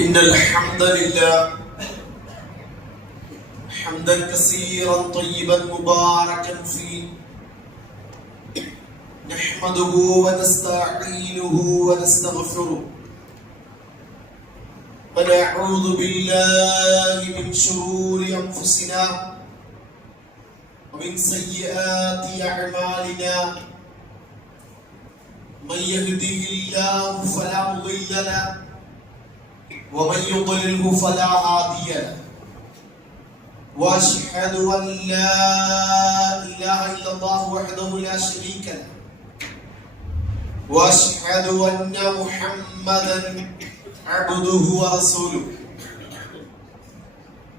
إن الحمد لله حمدا كثيرا طيبا مباركا فيه نحمده ونستعينه ونستغفره ونعوذ بالله من شرور أنفسنا ومن سيئات أعمالنا من يهده الله فلا مضل له ومن يضلله فلا هادي له واشهد ان لا اله الا الله وحده لا شريك له واشهد ان محمدا عبده ورسوله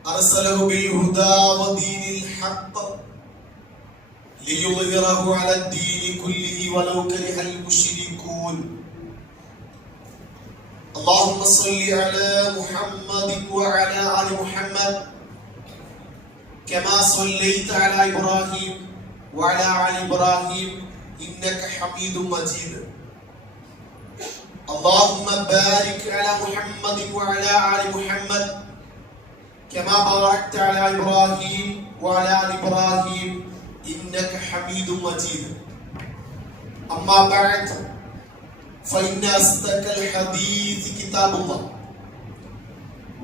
ارسله بالهدى ودين الحق ليظهره على الدين كله ولو كره المشركون. اللهم صل على محمد وعلى آل محمد كما صليت على إبراهيم وعلى آل إبراهيم إنك حميد مجيد. اللهم بارك على محمد وعلى آل محمد كما باركت على إبراهيم وعلى آل إبراهيم إنك حميد مجيد. أما بعد فإن أصدق الحديث كتاب الله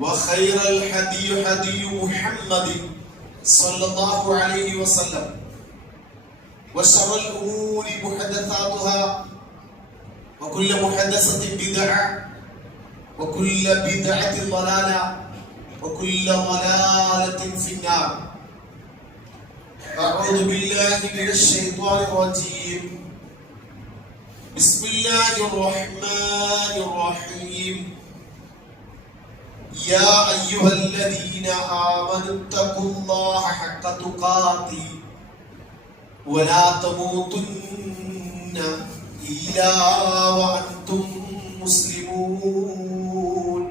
وخير الهدي هدي محمد صلى الله عليه وسلم وشر الأمور محدثاتها وكل محدثة بدعة وكل بدعة ضلالة وكل ضلالة في النار. أعوذ بالله من الشيطان الرجيم. بسم الله الرحمن الرحيم. يا أيها الذين آمنوا اتقوا الله حق تقاته ولا تموتن إلا وأنتم مسلمون.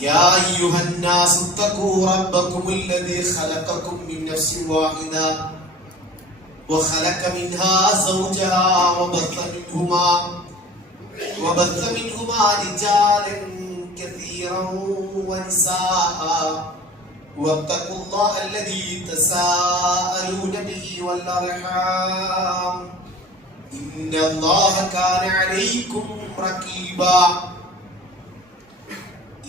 يا أيها الناس اتقوا ربكم الذي خلقكم من نفس واحدة وخلق منها زوجها وبث منهما رجالا كثيرا ونساء واتقوا الله الذي تساءلون به والأرحام إن الله كان عليكم رقيبا.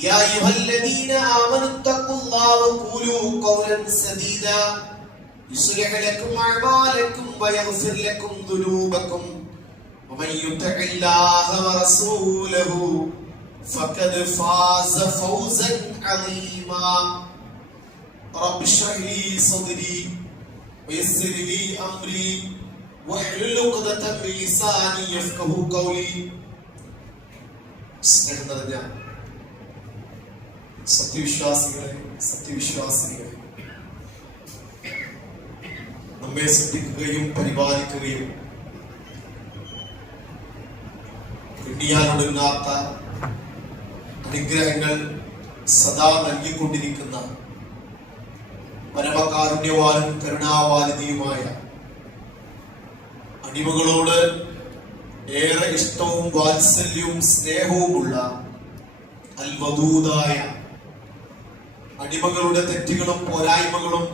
يا أيها الذين آمنوا اتقوا الله وقولوا قولا سديدا يصلح لكم أعمالكم ويغفر لكم ذنوبكم ومن يطع الله ورسوله فقد فاز فوزا عظيما. رب اشرح لي صدري ويسر لي أمري واحلل عقدة من لساني يفقهوا قولي. സ്നേഹം നിറഞ്ഞ സത്യവിശ്വാസികളെ നമ്മെ സൃഷ്ടിക്കുകയും പരിപാലിക്കുകയും എണ്ണിയാലൊടുങ്ങാത്ത അനുഗ്രഹങ്ങൾ സദാ നൽകിക്കൊണ്ടിരിക്കുന്ന പരമകാരുണ്യവാനും കരുണാവാലിനിയുമായ അടിമകളോട് ഏറെ ഇഷ്ടവും വാത്സല്യവും സ്നേഹവുമുള്ള അൽവദൂദായ അടിമകളുടെ തെറ്റുകളും പോരായ്മകളും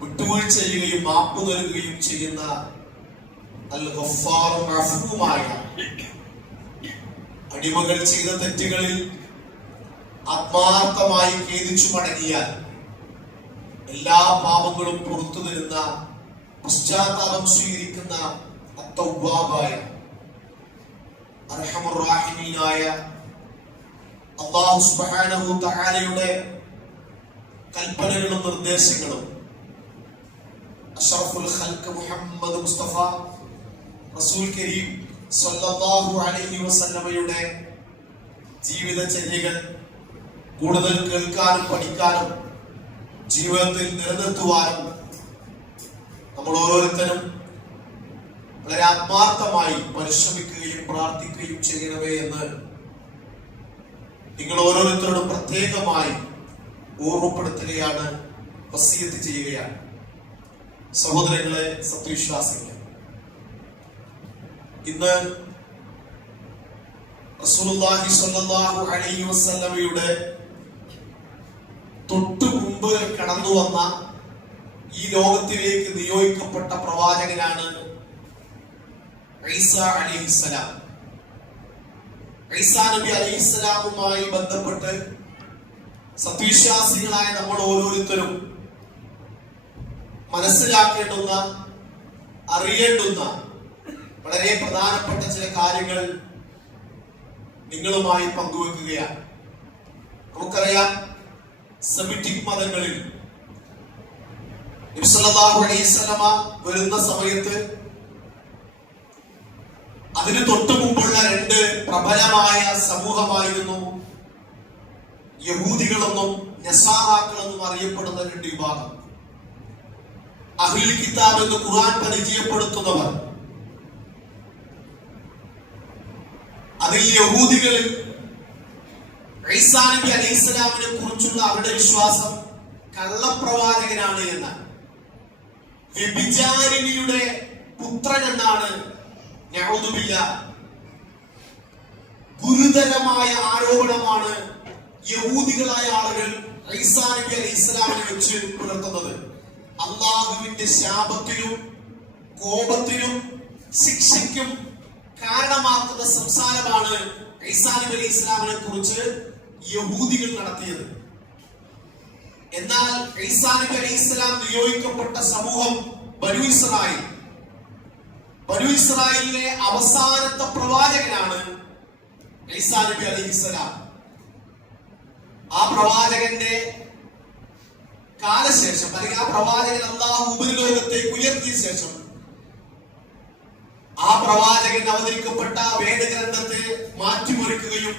വിട്ടുവീഴ്ച ചെയ്യുകയും മാപ്പ് നൽകുകയും ചെയ്യുന്ന അൽ-ഗഫ്ഫാറും അഫ്വുമായ അടിമകൾ ചെയ്ത തെറ്റുകളിൽ ആത്മാർത്ഥമായി ഖേദിച്ചു മടങ്ങിയാൽ എല്ലാ പാപങ്ങളും പുറത്തു തരുന്ന പശ്ചാത്താപം സ്വീകരിക്കുന്ന അത്തൗവാബായ അർഹമുർ റഹീമീനായ അല്ലാഹു സുബ്ഹാനഹു തആലയുടെ കൽപ്പനകളും നിർദ്ദേശങ്ങളും അഷ്റഫുൽ ഖൽഖ് മുഹമ്മദ് മുസ്തഫ റസൂൽ കരീം സ്വല്ലല്ലാഹു അലൈഹി വസല്ലമയുടെ ജീവിതചര്യകൾ കൂടുതൽ കേൾക്കാനും പഠിക്കാനും ജീവിതത്തിൽ നിലനിർത്തുവാനും നമ്മൾ ഓരോരുത്തരും വളരെ ആത്മാർത്ഥമായി പരിശ്രമിക്കുകയും പ്രാർത്ഥിക്കുകയും ചെയ്യണമേ എന്ന് നിങ്ങൾ ഓരോരുത്തരോടും പ്രത്യേകമായി ഓർമ്മപ്പെടുത്തുകയാണ്, വസിയത്ത് ചെയ്യുകയാണ്. സഹോദരങ്ങളെ, സത്യവിശ്വാസികളെ, ഇന്ന് റസൂലുള്ളാഹി സ്വല്ലല്ലാഹു അലൈഹി വസല്ലമയുടെ തൊട്ടു മുമ്പ് കടന്നു വന്ന ഈ ലോകത്തിലേക്ക് നിയോഗിക്കപ്പെട്ട പ്രവാചകനാണ് ഈസാ അലൈഹിസ്സലാം. ഈസാ നബി അലൈഹിസ്സലാമുമായി ബന്ധപ്പെട്ട് സത്യവിശ്വാസികളായ നമ്മൾ ഓരോരുത്തരും മനസ്സിലാക്കേണ്ടുന്ന, അറിയേണ്ടുന്ന വളരെ പ്രധാനപ്പെട്ട ചില കാര്യങ്ങൾ നിങ്ങളുമായി പങ്കുവെക്കുകയാണ്. നമുക്കറിയാം, സെമിറ്റിക് മതങ്ങളിൽ നബി സല്ലല്ലാഹു അലൈഹി വസല്ലമ വരുന്ന സമയത്ത് അതിന് തൊട്ടു മുമ്പുള്ള രണ്ട് പ്രബലമായ സമൂഹമായിരുന്നു യഹൂദികളെന്നും നസാറാക്കളെന്നും അറിയപ്പെടുന്ന രണ്ട് വിഭാഗം. അഹ്ലുൽ കിതാബ് എന്ന് ഖുർആൻ പരിചയപ്പെടുത്തുന്നവർ, അതിൽ യഹൂദികൾ ഈസാ നബി അലൈഹിസ്സലാമിനെ കുറിച്ചുള്ള അവരുടെ വിശ്വാസം കള്ളപ്രവാചകനാണ് എന്നാണ്, വ്യഭിചാരിണിയുടെ പുത്രൻ എന്നാണ്. നഊദു ബില്ലാഹ്. ഗുരുതരമായ ആരോപണമാണ് യഹൂദികളായ ആളുകൾ ഈസാ നബി അലൈഹിസ്സലാമിനെ വെച്ച് പുലർത്തുന്നത്. അള്ളാഹുവിന്റെ ശാപത്തിനും കോപത്തിനും ശിക്ഷയ്ക്കും കാരണമാക്കുന്ന സംസാരമാണ് ഈസാ നബി അലൈഹിസ്സലാമിനെ കുറിച്ച് യഹൂദികൾ നടത്തിയത്. എന്നാൽ ഈസാ നബി അലൈഹിസ്സലാം നിയോഗിക്കപ്പെട്ട സമൂഹം ബനൂ ഇസ്രായേൽ. ബനൂ ഇസ്രായേലിലെ അവസാനത്തെ പ്രവാചകനാണ് ഈസാ നബി അലൈഹിസ്സലാം. ആ പ്രവാചകന്റെ കാലശേഷം, അല്ലെങ്കിൽ ആ പ്രവാചകൻ അല്ലാഹു ഉപരിലോകത്തേക്ക് ഉയർത്തിയ ശേഷം, ആ പ്രവാചകൻ അവതരിക്കപ്പെട്ട വേദഗ്രന്ഥത്തെ മാറ്റിമറിക്കുകയും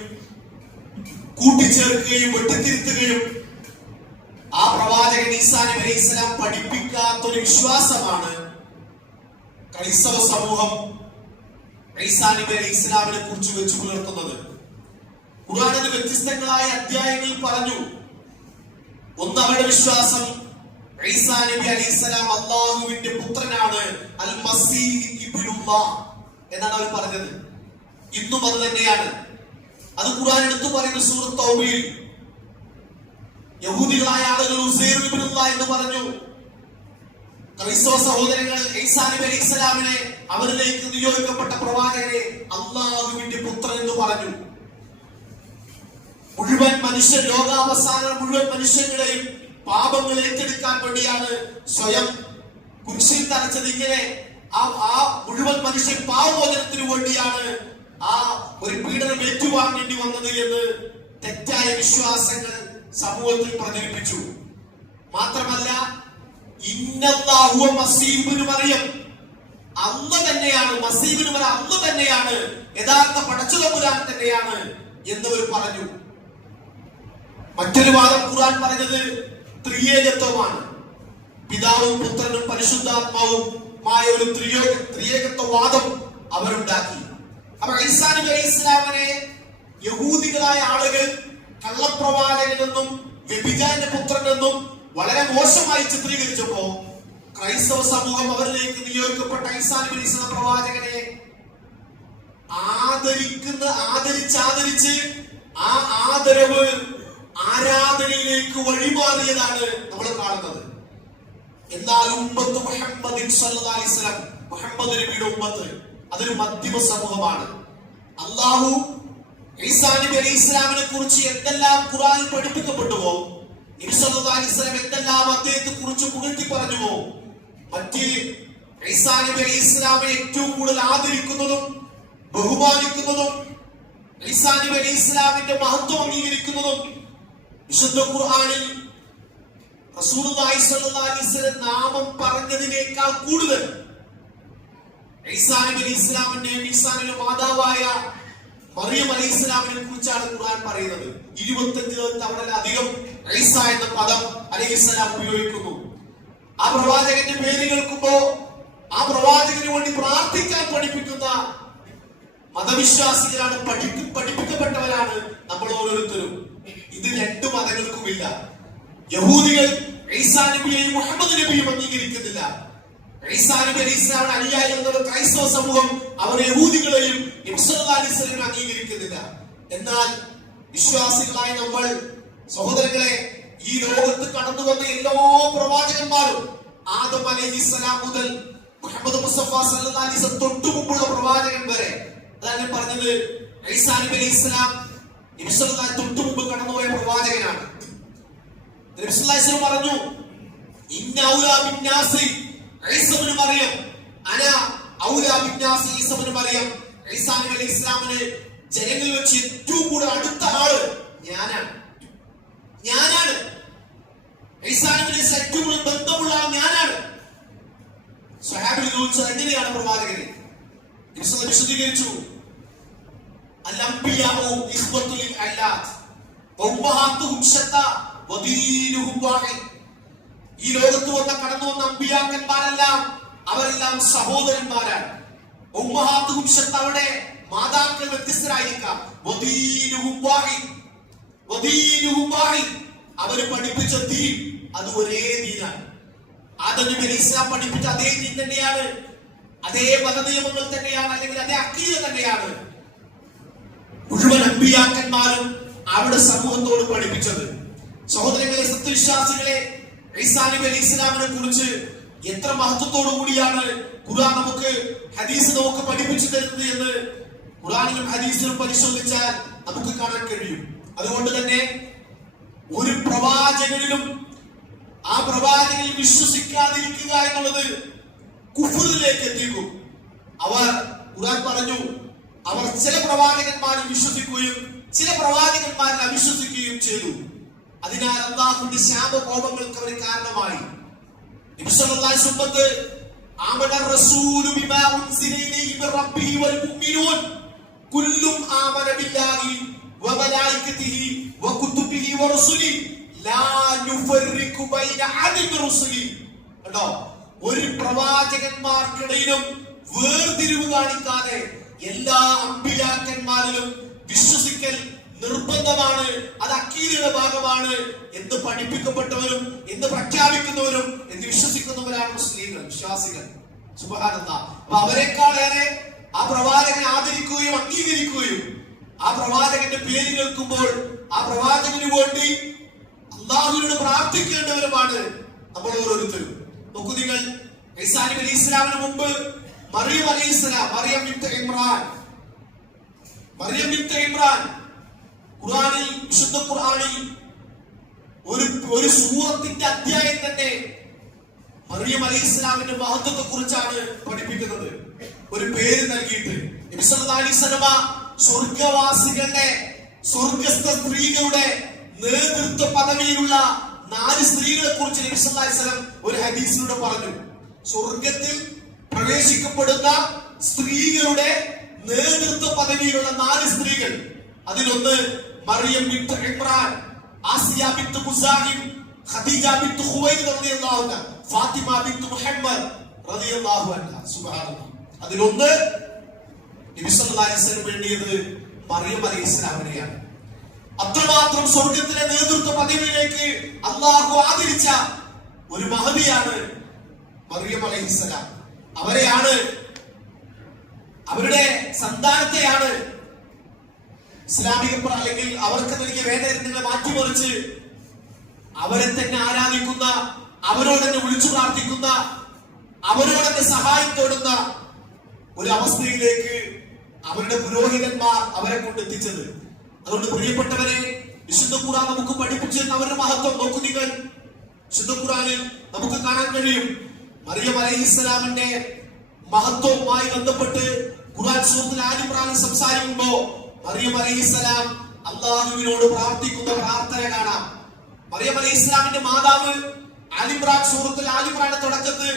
കൂട്ടിച്ചേർക്കുകയും വെട്ടിത്തിരുത്തുകയും ആ പ്രവാചകൻ ഈസാ നബി അലൈഹിസ്സലാം പഠിപ്പിക്കാത്തൊരു വിശ്വാസമാണ് ക്രൈസ്തവ സമൂഹം ഈസാ നബി അലൈഹിസ്സലാമിനെ കുറിച്ച് വെച്ച് പുലർത്തുന്നത്. ഖുർആനിൽ വ്യത്യസ്തങ്ങളായ അധ്യായങ്ങളിൽ പറഞ്ഞു. ഒന്ന്, അവരുടെ വിശ്വാസം ഈസാ നബി അലൈഹിസ്സലാം അല്ലാഹുവിന്റെ പുത്രനാണ്, അൽ മസീഹ് ഇബ്നുല്ലാഹ് എന്നാണ് അവർ പറഞ്ഞത്. ഇന്നും അത് തന്നെയാണ്. അത് ഖുർആൻ എടുത്തു പറയുന്ന സൂറത്ത് തൗബയിൽ യഹൂദികളായ ആളുകൾ ഉസൈർ ഇബ്നുല്ലാഹ് എന്ന് പറഞ്ഞു. ക്രൈസ്തവ സഹോദരങ്ങൾ ഈസാ നബി അലൈഹിസ്സലാമിനെ, അവരിലേക്ക് നിയോഗിക്കപ്പെട്ട പ്രവാചകനെ അല്ലാഹുവിന്റെ പുത്രൻ എന്ന് പറഞ്ഞു. മുഴുവൻ മനുഷ്യൻ, ലോകാവസാനം മുഴുവൻ മനുഷ്യരുടെയും പാപങ്ങൾ ഏറ്റെടുക്കാൻ വേണ്ടിയാണ് സ്വയം കുരിശിൽ തറച്ചത്. ഇങ്ങനെ ആ മുഴുവൻ മനുഷ്യൻ പാപമോചനത്തിന് വേണ്ടിയാണ് ആ ഒരു പീഡനം ഏറ്റുവാങ്ങേണ്ടി വന്നത് എന്ന് തെറ്റായ വിശ്വാസങ്ങൾ സമൂഹത്തിൽ പ്രചരിപ്പിച്ചു. മാത്രമല്ല, ഇന്നല്ലാഹു മസീഹ് ഇബ്നു മറിയം, അല്ലാഹു തന്നെയാണ്, മസീഹ് ഇബ്നു മറിയം അല്ലാഹു തന്നെയാണ്, യഥാർത്ഥ പടച്ചതമ്പുരാൻ തന്നെയാണ് എന്നവർ പറഞ്ഞു. മറ്റൊരു വാദം ഖുർആൻ പറഞ്ഞത് ത്രിയേകത്വമാണ്. പിതാവും പുത്രനും പരിശുദ്ധാത്മാവുമായ ഒരു ത്രിയേകത്വ വാദം അവരുണ്ടാക്കി. അപ്പൊ ഈസാ നബി അലൈഹിസ്സലാമിനെ യഹൂദികളായ ആളുകൾ കള്ളപ്രവാചകനെന്നും വ്യഭിചാരിന്റെ പുത്രനെന്നും വളരെ മോശമായി ചിത്രീകരിച്ചപ്പോ ക്രൈസ്തവ സമൂഹം അവരിലേക്ക് നിയോഗിക്കപ്പെട്ട ഈസാ നബി അലൈഹിസ്സലാം പ്രവാചകനെ ആദരിച്ച് ആ ആദരവ് ആരാധനയിലേക്ക് വഴിമാറിയതാണ് നമ്മൾ കാണുന്നത്. എന്നാൽ ഉമ്മത്ത് മുഹമ്മദിൻ സല്ലല്ലാഹു അലൈഹി വസല്ലം, മുഹമ്മദ് നബിയുടെ ഉമ്മത്ത്, അതൊരു മധ്യമ സമൂഹമാണ്. അല്ലാഹു ഈസാ നബി അലൈഹിസ്സലാമിനെ കുറിച്ച് എന്തെല്ലാം ഖുർആനിൽ പഠിപ്പിക്കപ്പെട്ടുവോ, നബി സല്ലല്ലാഹു അലൈഹി വസല്ലം എന്തെല്ലാം അദ്ദേഹത്തെ കുറിച്ച് പുകഴ്ത്തി പറഞ്ഞുവോ, മറ്റ് ഈസാ നബി അലൈഹിസ്സലാമിനെ ഏറ്റവും കൂടുതൽ ആദരിക്കുന്നതും ബഹുമാനിക്കുന്നതും ഈസാ നബി അലൈഹിസ്സലാമിന്റെ മഹത്വം അംഗീകരിക്കുന്നതും വിശുദ്ധ ഖുർആനിൽ റസൂലുള്ളാഹി സ്വല്ലല്ലാഹു അലൈഹി വസല്ലം നാമം പറഞ്ഞതിനേക്കാൾ കൂടുതൽ ഈസാ നബി അലൈഹിസ്സലാമിന്റെ മാതാവായ മറിയം അലൈഹിസ്സലാമിനെ കുറിച്ചാണ് ഖുർആൻ പറയുന്നത്. 25 തവണയിലധികം ഈസാ എന്ന പദം അലൈഹിസ്സലാം ഉപയോഗിക്കുന്നു. ആ പ്രവാചകന്റെ പേര് കേൾക്കുമ്പോ ആ പ്രവാചകന് വേണ്ടി പ്രാർത്ഥിക്കാൻ പഠിപ്പിക്കുന്ന മതവിശ്വാസികളാണ്, പഠിപ്പിക്കപ്പെട്ടവരാണ് നമ്മൾ ഓരോരുത്തരും. ഇത് രണ്ടു മതങ്ങൾക്കുമില്ല. യഹൂദികൾ ഈസാ നബിയെയും മുഹമ്മദ് നബിയും അംഗീകരിക്കുന്നില്ല. ഈസാ നബി അലൈഹിസ്സലാമിന്റെ അനുയായികൾ എന്ന ക്രൈസ്തവ സമൂഹം അവർ യഹൂദികളെയും നബി സല്ലല്ലാഹു അലൈഹി വസല്ലം അംഗീകരിക്കുന്നില്ല. എന്നാൽ വിശ്വാസികളായ നമ്മൾ സഹോദരങ്ങളെ, ഈ ലോകത്ത് കടന്നു വന്ന എല്ലാ പ്രവാചകന്മാരും ആദം അലൈഹിസ്സലാം മുതൽ മുഹമ്മദ് മുസ്തഫ സല്ലല്ലാഹു അലൈഹി വസല്ലം തൊട്ടു മുമ്പുള്ള പ്രവാചകൻ വരെ, അതാണ് ഞാൻ പറഞ്ഞത്, ഈസാ നബി അലൈഹിസ്സലാം നബി സല്ലല്ലാഹു അലൈഹി വസല്ലം തൊട്ടു മുമ്പ് കടന്നുപോയ പ്രവാചകനാണ്. നബി സല്ലല്ലാഹു അലൈഹി വസല്ലം പറഞ്ഞു, ഇന്ന ഔലാ ബിന്നാസി ഈസാ ഇബ്നു മറിയം, അന ഔലാ ബിന്നാസി ഈസാ ഇബ്നു മറിയം. ഈസാ നബി അലൈഹിസ്സലാമിന് ജനങ്ങളിൽ വെച്ച് ഏറ്റവും കൂടുതൽ അടുത്ത ആള് ഞാനാണ്. ഈസാ നബി അലൈഹിസ്സലാം ഏറ്റവും കൂടുതൽ ബന്ധമുള്ള ആൾ ഞാനാണ്. സ്വഹാബികൾ ചോദിച്ചത് എങ്ങനെയാണ് പ്രവാചകനെ? വിശദീകരിച്ചു, അൽ അംബിയാഉ ഇഖ്വത്തുൽ അല്ലാദ് വഉമ്മഹാത്തുഹും ശത്താ വദീനുഹും വാഹിദ്. ഈ ലോകത്ത് കടന്നു വന്ന അമ്പിയാക്കന്മാരെല്ലാം അവരെല്ലാം സഹോദരന്മാരാണ്. ഉമ്മഹാത്തുഹും ശത്താ, അവരുടെ മാതാക്കൾ വ്യത്യസ്തരായിരിക്കാം. വദീനുഹും വാഹിദ്, വദീനുഹും വാഹിദ്, അവർ പഠിപ്പിച്ച ദീൻ അത് ഒരേ ദീനാണ്. ആദം നബി അലൈഹി സ്വലാം പഠിപ്പിച്ച അതേ ദീൻ തന്നെയാണ്, അതേ മതനിയമങ്ങൾ തന്നെയാണ്, അല്ലെങ്കിൽ അതേ അഖീദ തന്നെയാണ് മുഴുവൻ അമ്പിയാക്കന്മാരും അവരുടെ സമൂഹത്തോട് പഠിപ്പിച്ചത്. സഹോദരങ്ങളെ, സത്യവിശ്വാസികളെ, ഈസാ നബി അലൈഹി സ്വലാമിനെ കുറിച്ച് എത്ര മഹത്വത്തോടു കൂടിയാണ് ഖുർആൻ നമുക്ക്, ഹദീസ് നമുക്ക് പഠിപ്പിച്ചു തരുന്നത് എന്ന് ഖുർആനിലും ഹദീസിലും പരിശോധിച്ചാൽ നമുക്ക് കാണാൻ കഴിയും. അതുകൊണ്ട് തന്നെ ഒരു പ്രവാചകനിലും ആ പ്രവാചകനിൽ വിശ്വസിക്കാതിരിക്കുക എന്നുള്ളത് കുഫ്റിലേക്ക് എത്തിക്കും. അവർ, ഖുർആൻ പറഞ്ഞു, അവർ ചില പ്രവാചകന്മാരിൽ വിശ്വസിക്കുകയും ചില പ്രവാചകന്മാരിൽ അവിശ്വസിക്കുകയും ചെയ്തു. അതിനാൽ അല്ലാഹുവിന്റെ ശാപകോപങ്ങൾക്ക് അവർ കാരണമായി. നബി സല്ലല്ലാഹു അലൈഹി വസല്ലം ആമന റസൂലു ബിമാ ഉൻസില ഇലൈഹി മിർ റബ്ബിഹി വൽ മുഅ്മിനൂൻ കുല്ലും ആമന ബില്ലാഹി വ മലായികതിഹി വ കുതുബിഹി വ റസുലിഹി ലാ നുഫർരിഖു ബൈന അഹദിൻ മിർ റസുലിഹി. കണ്ടോ, ഒരു പ്രവാചകന്മാർക്കിടയിലും വേർതിരിവ് കാണിക്കാതെ എല്ലാ അമ്പിയാക്കന്മാരിലും വിശ്വസിക്കൽ നിർബന്ധമാണ്. അത് അക്കീദയുടെ ഭാഗമാണ് എന്ന് പഠിപ്പിക്കപ്പെട്ടവരും എന്ന് പ്രഖ്യാപിക്കുന്നവരും എന്ന് വിശ്വസിക്കുന്നവരാണ് മുസ്ലിങ്ങൾ, വിശ്വാസികൾ. സുബ്ഹാനല്ലാഹ്. അപ്പൊ അവരെക്കാളേറെ ആ പ്രവാചകനെ ആദരിക്കുകയും അംഗീകരിക്കുകയും ആ പ്രവാചകന്റെ പേര് കേൾക്കുമ്പോൾ ആ പ്രവാചകന് വേണ്ടി അല്ലാഹുവിനോട് പ്രാർത്ഥിക്കേണ്ടവരുമാണ് നമ്മൾ ഓരോരുത്തരും. നോക്കൂ നിങ്ങൾ, ഈസാ നബി അലൈഹി സ്വലാമിന് മുമ്പ് മറിയം അലൈഹിസ്സലാം, മറിയം ബിൻത് ഇമ്രാൻ, ഖുർആനിൽ, വിശുദ്ധ ഖുർആനിൽ ഒരു സൂറത്തിന്റെ അധ്യായം തന്നെ മറിയം അലൈഹിസ്സലാമിന്റെ മഹത്വത്തെ കുറിച്ചാണ് പഠിപ്പിക്കുന്നത്. ഒരു പേര് നൽകിയിട്ട് നബി സല്ലല്ലാഹു അലൈഹി വസല്ലം സ്വർഗ്ഗവാസികളുടെ, സ്വർഗ്ഗസ്ഥ സ്ത്രീകളുടെ നേതൃത്വ പദവിയിലുള്ള 4 സ്ത്രീകളെ കുറിച്ച് നബി സല്ലല്ലാഹു അലൈഹി വസല്ലം ഒരു ഹദീസിലൂടെ പറഞ്ഞു. സ്വർഗത്തിൽ പ്രവേശിക്കപ്പെടുന്ന സ്ത്രീകളുടെ നേതൃത്വ പദവിയിലുള്ള 4 സ്ത്രീകൾ. അതിലൊന്ന് മറിയം ബിൻത് ഇമ്രാൻ, ആസിയ ബിൻത് മുസാഹിം, ഖദീജ ബിൻത് ഖുവൈലിദ് റളിയല്ലാഹു അൻഹ, ഫാത്തിമ ബിൻത് മുഹമ്മദ് റളിയല്ലാഹു അൻഹ. സുബ്ഹാനല്ലാഹ്. അതിലൊന്ന് നബി സല്ലല്ലാഹു അലൈഹി വസല്ലം വേണ്ടിയത് മറിയം അലൈഹിസ്സലാമിനെയാണ്. അത്രമാത്രം സ്വർഗത്തിലെ നേതൃത്വ പദവിയിലേക്ക് അല്ലാഹു ആദരിച്ച ഒരു മഹതിയാണ് മറിയം അലൈഹിസ്സലാം. അവരെയാണ്, അവരുടെ സന്താനത്തെയാണ് ഇസ്ലാമിക, അല്ലെങ്കിൽ അവർക്ക് നൽകിയ വേദനകളെ മാറ്റിമറിച്ച് അവരെ തന്നെ ആരാധിക്കുന്ന, അവരോട് തന്നെ വിളിച്ചു പ്രാർത്ഥിക്കുന്ന, അവരോട് തന്നെ സഹായം തേടുന്ന ഒരു അവസ്ഥയിലേക്ക് അവരുടെ പുരോഹിതന്മാർ അവരെ കൊണ്ടെത്തിച്ചത്. അതുകൊണ്ട് പ്രിയപ്പെട്ടവരെ, വിശുദ്ധ ഖുർആൻ നമുക്ക് പഠിപ്പിച്ചു തരുന്ന അവരുടെ മഹത്വം നോക്കൂ നിങ്ങൾ. വിശുദ്ധ ഖുർആനിൽ നമുക്ക് കാണാൻ കഴിയും മറിയം അലൈഹിസ്സലാമിന്റെ മഹത്വവുമായി ബന്ധപ്പെട്ട് ഖുർആൻ സൂറത്തുൽ ആൽ ഇംറാനിൽ സംസാരിക്കുമ്പോ മറിയം അലൈഹിസ്സലാം അല്ലാഹുവിനോട് പ്രാർത്ഥിക്കുന്ന പ്രാർത്ഥന കാണാം. മറിയം അലൈഹിസ്സലാമിന്റെ മാതാവ് സൂറത്തുൽ ആൽ ഇംറാന്റെ തുടക്കത്ത്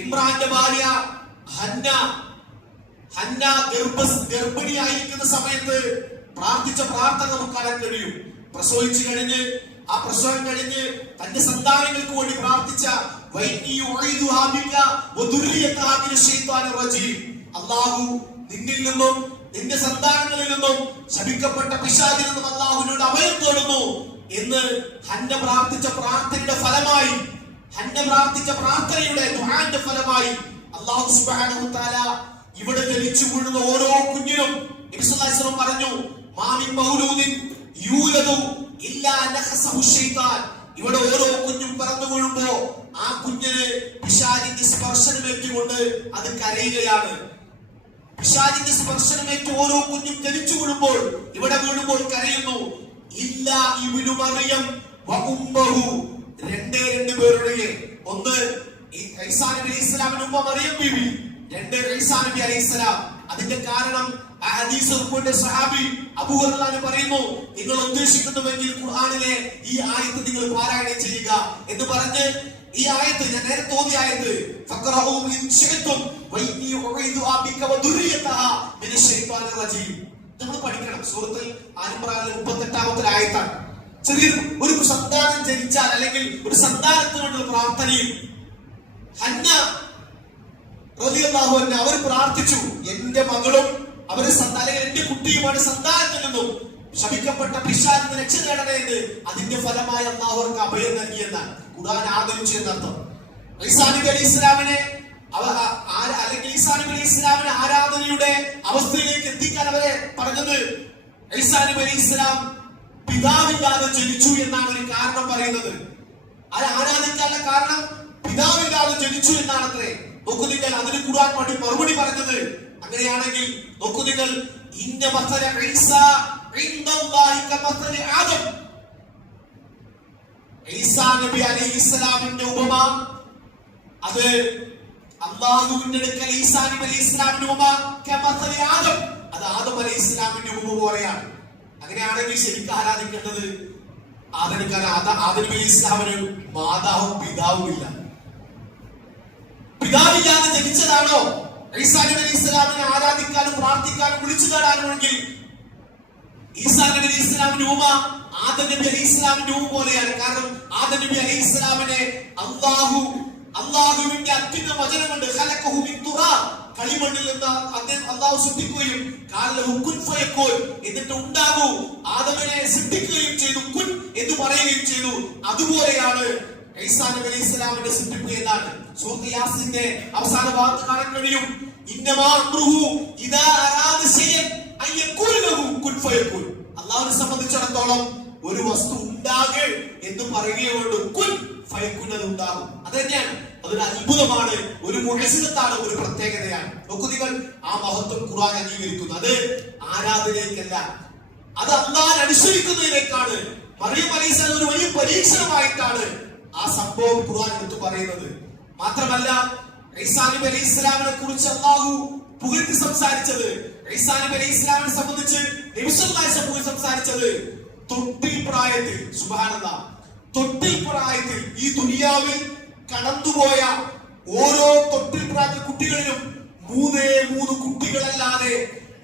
ഇമ്രാന്റെ ഭാര്യ ഹന്ന ഗർഭിണിയായിരിക്കുന്ന സമയത്ത് പ്രാർത്ഥിച്ച പ്രാർത്ഥന നമുക്ക് കാണാൻ കഴിയും. പ്രസവിച്ചു കഴിഞ്ഞ്, ആ പ്രസവം കഴിഞ്ഞ് തന്റെ സന്താനങ്ങൾക്ക് വേണ്ടി പ്രാർത്ഥിച്ച അല്ലാഹു നിന്നിൽ നിന്നും നിന്റെ സന്താനങ്ങളിൽ നിന്നും ശപിക്കപ്പെട്ട പിശാചിൽ നിന്നും അല്ലാഹുവിനോട് അഭയം തേടുന്നു എന്ന് ഹന്ന പ്രാർത്ഥിച്ച പ്രാർത്ഥനയുടെ ഫലമായി, ഹന്ന പ്രാർത്ഥിച്ച പ്രാർത്ഥനയുടെ ദുആന്റെ ഫലമായി അല്ലാഹു സുബ്ഹാനഹു വ തആല ഇവിടെ ജനിച്ചു വീഴുന്ന ഓരോ കുഞ്ഞിനും നബി സല്ലല്ലാഹു അലൈഹി വസല്ലം പറഞ്ഞു, മാമിൻ മൗലൂദിൻ യൂലദു ഇല്ലാ നഖസഹു ശൈത്താൻ. ഇവിടെ ഓരോ കുഞ്ഞും പിറന്നു വീഴുമ്പോ ആ കുഞ്ഞിന് പിശാചിന്റെ സ്പർശനമേറ്റുകൊണ്ട് അത് കരയുകയാണ്. പിശാചിന്റെ സ്പർശനമേറ്റ് ഓരോ കുഞ്ഞും ജനിച്ചു വീഴുമ്പോൾ ഇവിടെ വീഴുമ്പോൾ കരയുന്നു. ഇല്ലാ ഇബ്നു മറിയം വ ഉമ്മഹു. രണ്ട് പേരുടെ, ഒന്ന് ഈസാ നബി അലൈഹിസ്സലാമിന്റെ ഉമ്മ മറിയം ബീവി, രണ്ട് ഈസാ നബി അലൈഹിസ്സലാം. അതിന്റെ കാരണം ഹദീസ് റിപ്പോർട്ട് സഹാബി അബൂ ഹുറൈറ പറയുന്നു, നിങ്ങൾ ഉദ്ദേശിക്കുന്നുവെങ്കിൽ ഖുർആനിലെ ഈ ആയത്ത് നിങ്ങൾ പാരായണം ചെയ്യുക എന്ന് പറഞ്ഞ് ഈ ആയത്ത്, ഞാൻ നേരത്തെ ഓതിയ ആയത്ത്, ഫഖറഹു ഇൻ ശിഅ്തും വഇന്നി ഉഈദുഹാ ബിക വദുരിയതഹാ മിനശ് ശൈത്വാനിർ റജീം. നമ്മൾ പഠിക്കണം. സൂറത്തുൽ ആൽ ഇംറാനിലെ 38-ാമത്തെ ആയത്താണ്. ഒരു സന്താനം ജനിച്ചാൽ അല്ലെങ്കിൽ ഒരു സന്താനത്തിന് വേണ്ടിയുള്ള പ്രാർത്ഥനയിൽ ഹന്ന റളിയല്ലാഹു അൻഹ അവർ പ്രാർത്ഥിച്ചു, എന്റെ മകളും അവര് അല്ലെങ്കിൽ എന്റെ കുട്ടിയുമാണ് സന്താനത്തിൽ നിന്നും ശപിക്കപ്പെട്ട പിശാചിന് രക്ഷ നേടണേ എന്ന്. അതിന്റെ ഫലമായി അല്ലാഹു അവർക്ക് അഭയം നൽകിയെന്നാണ് ഖുർആൻ ആദരിച്ചു എന്നർത്ഥം. ഈസാ നബി അലൈഹിസ്സലാമിനെ അല്ലെങ്കിൽ ഈസാ നബി അലൈഹിസ്സലാമിനെ ആരാധനയുടെ അവസ്ഥയിലേക്ക് എത്തിക്കാൻ അവരെ പറഞ്ഞത്, ഈസാ നബി അലൈഹിസ്സലാം പിതാവില്ലാതെ ജനിച്ചു എന്നാണ് ഒരു കാരണം പറയുന്നത്. അത് ആരാധിക്കാനുള്ള കാരണം പിതാവില്ലാതെ ജനിച്ചു എന്നാണത്രേ. നോക്കൂ നിങ്ങൾ, അതിന് ഖുർആൻ മറുപടി പറഞ്ഞത് അങ്ങനെയാണെങ്കിൽ നോക്കൂ നിങ്ങൾ, ഇന്ന മസല ഈസാ ഇൻദല്ലാഹി കമസലി ആദം. ഈസാ നബി അലൈഹിസ്സലാമിന്റെ ഉപമ അത് അല്ലാഹുവിന്റെ അടുക്കൽ ഈസാ നബി അലൈഹിസ്സലാമിന്റെ ഉപമ കമസലി ആദം, അത് ആദം അലൈഹിസ്സലാമിന്റെ ഉപമ പോലെയാണ്. അങ്ങനെയാണെങ്കിൽ ശരിക്കും ആരാധിക്കേണ്ടത് ആദം നബി അലൈഹിസ്സലാമിന് മാതാവും പിതാവും ഇല്ല. പിതാവില്ലാതെ ജനിച്ചതാണോ ഈസാ നബി അലൈഹിസ്സലാമിനെ ആരാധിക്കാനും പ്രാർത്ഥിക്കാനും വിളിച്ചു തേടാനുമെങ്കിൽ ഈസാ നബി അലൈഹിസ്സലാമിന്റെ ഉപമ ആദം നബി അലൈഹിസ്സലാമിന്റെ ഉപമ പോലെയാണ്. കാരണം ആദം നബി അലൈഹിസ്സലാമിനെ അല്ലാഹുവിന്റെ അത്യുന്ന വചനമുണ്ട്, ഖലഖഹു മിൻ തുറാബ്, കളിമണ്ണിൽ നിന്ന് അല്ലാഹു സൃഷ്ടിക്കുകയും ഖാലഹു കുൻ ഫയകൂൻ, എന്നിട്ട് ഉണ്ടാകൂ ആദമിനെ സൃഷ്ടിക്കുകയും ചെയ്തു, കുൻ എന്ന് പറയുകയും ചെയ്തു. അതുപോലെയാണ് ഈസാ നബി അലൈഹിസ്സലാമിന്റെ സൃഷ്ടിപ്പ് എന്നാണ് സൂറത്ത് യാസീന്റെ അവസാന ഭാഗത്ത് കാണാൻ കഴിയും. ഇന്നമാ അംറുഹു ഇദാ അറാദ ശൈഅൻ അൻ യഖൂല ലഹു കുൻ ഫയകൂൻ. അല്ലാഹുവിനെ സംബന്ധിച്ചിടത്തോളം ഒരു വസ്തു ഉണ്ടാകെ എന്ന് പറയുകയുള്ളൂ, കുൻ ഫയകൂൻ, അത് ഉണ്ടാകും. അത് തന്നെയാണ്, അതൊരു അത്ഭുതമാണ്, ഒരു മുഅ്ജിസത്താണ്, ഒരു പ്രത്യേകതയാണ്. നോക്കൂ നിങ്ങൾ, ആ മഹത്വം ഖുർആൻ അംഗീകരിക്കുന്നു. അത് ആരാധനയിലേക്കല്ല, അത് അല്ലാഹുവിനെ അനുസരിക്കുന്നതിലേക്കാണ്. മറിയം അലൈഹിസ്സലാം ഒരു വലിയ പരീക്ഷണമായിട്ടാണ് ആ സംഭവം ഖുർആൻ എടുത്തു പറയുന്നത്. മാത്രമല്ല ഈസാ നബി അലൈഹിസ്സലാമിനെ കുറിച്ച് അല്ലാഹു പുകഴ്ത്തി സംസാരിച്ചത്, ഈസാ നബി അലൈഹിസ്സലാമിനെ സംബന്ധിച്ച് നബി സല്ലല്ലാഹു അലൈഹി വസല്ലം സംസാരിച്ചത് തൊട്ടിൽ പ്രായത്തിൽ, സുബ്ഹാനല്ലാഹ്, തൊട്ടിൽ പ്രായത്തിൽ ഈ ദുനിയാവിൽ കടന്നുപോയ ഓരോ തൊട്ടിൽ പ്രായത്തിൽ കുട്ടികളിലും 3 കുട്ടികളല്ലാതെ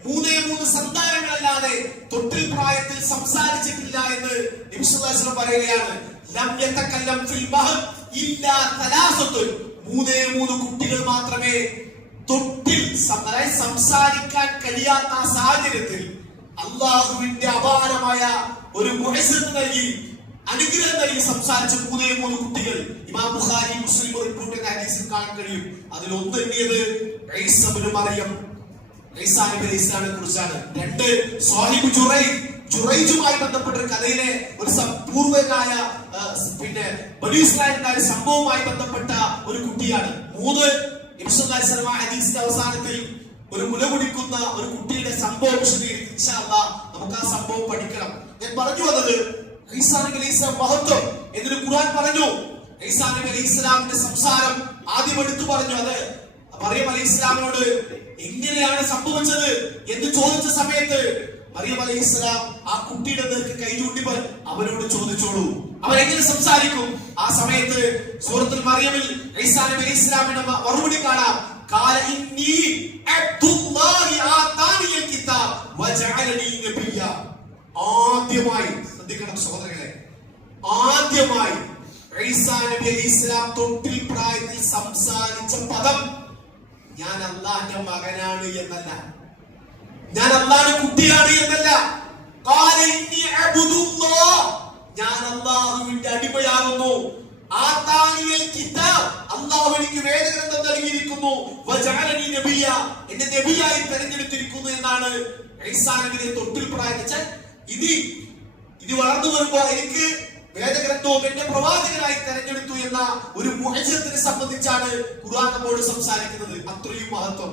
3 സന്താനങ്ങളല്ലാതെ തൊട്ടിൽ പ്രായത്തിൽ സംസാരിച്ചിട്ടില്ല എന്ന് നബി സല്ലല്ലാഹു അലൈഹി വസല്ലം പറയുകയാണ്. ലം യതകല്ലം ഫിൽ മഹദ് ഇല്ലാ തലാസത്തുൻ. 3 കുട്ടികൾ മാത്രമേ തൊട്ടിൽ സംസാരിക്കാൻ കഴിയാത്ത സാഹചര്യത്തിൽ അല്ലാഹുവിന്റെ അപാരമായ ഒരു മുഅ്ജിസത്ത് നൽകി, അനുഗ്രഹം നൽകി സംസാരിച്ച 3 കുട്ടികൾ ഇമാം ബുഖാരി മുസ്ലിം റിപ്പോർട്ട് ചെയ്ത ഹദീസിൽ കാണാൻ കഴിയും. അതിലൊന്ന് എണ്ണിയത് ഈസാ ഇബ്നു മറിയം, ഈസാ നബി അലൈഹിസ്സലാമിനെ കുറിച്ചാണ്. 2 സാഹിബ് ജുറൈജുമായി ബന്ധപ്പെട്ട ഒരു കഥയിലെ ഒരു പൂർവ്വനായ ബനൂ ഇസ്രായേലിന്റെ സംഭവവുമായി ബന്ധപ്പെട്ട ഒരു കുട്ടിയാണ്. 3 നബി സല്ലല്ലാഹു അലൈഹി വസല്ലം ഹദീസിന്റെ അവസാനത്തിൽ ഒരു മുല കുടിക്കുന്ന ഒരു കുട്ടിയുടെ സംഭവം വിശദീകരിക്കും. ഇൻഷാ അല്ലാഹ് നമുക്ക് ആ സംഭവം പഠിക്കണം. ഞാൻ പറഞ്ഞു വന്നത് ഈസാ നബി അലൈഹിസ്സലാം മഹത്വം എന്നൊരു ഖുർആൻ പറഞ്ഞു. ഈസാ നബി അലൈഹിസ്സലാമിന്റെ സംസാരം ആദ്യം എടുത്തു പറഞ്ഞു. അത് മറിയം അലൈഹിസ്സലാമിനോട് എങ്ങനെയാണ് സംഭവിച്ചത് എന്ന് ചോദിച്ച സമയത്ത് മറിയം അലൈഹിസ്സലാം ആ കുട്ടിയുടെ നേർക്ക് കൈ ചൂണ്ടി അവനോട് ചോദിച്ചോളൂ, അവൻ എങ്ങനെ സംസാരിക്കും. ആ സമയത്ത് സൂറത്തുൽ മറിയമിൽ ഈസാ നബി അലൈഹിസ്സലാമിന്റെ മറുപടി കാണാം. ഖാല ഇന്നി അബ്ദുല്ലാഹി ആതാനിയൽ കിതാബ് വജഅലനി നബിയ്യ. ആദ്യമായി ശ്രദ്ധിക്കണം സഹോദരങ്ങളെ, ആദ്യമായി ഈസാ നബി അലൈഹിസ്സലാം തൊട്ടിൽ പ്രായത്തിൽ സംസാരിച്ച പദം ഞാൻ അല്ലാഹുവിന്റെ മകനാണ് എന്നല്ല, ഞാൻ അല്ലാഹുവിന്റെ കുട്ടിയാണ് എന്നല്ല. ഖാല ഇന്നി അബ്ദുല്ലാഹ്, ഞാൻ അല്ലാഹുവിന്റെ അടിമയാകുന്നു. അല്ലാഹു എനിക്ക് വേദഗ്രന്ഥം നൽകിയിരിക്കുന്നു, വജഅലനി നബിയ, എന്നെ നബിയായി തെരഞ്ഞെടുത്തിരിക്കുന്നു എന്നാണ് ഈസാ നബിയെ തൊട്ടിൽ പ്രാർത്ഥിച്ച. ഇനി വളർന്നു വരുമ്പോ എനിക്ക് വേദഗ്രന്ഥവും എന്റെ പ്രവാചകനായി തെരഞ്ഞെടുത്തു എന്ന ഒരു മുഅ്ജിസത്തിനെ സംബന്ധിച്ചാണ് ഖുർആൻ നമ്മോട് സംസാരിക്കുന്നത്. അത്രയും മഹത്വം,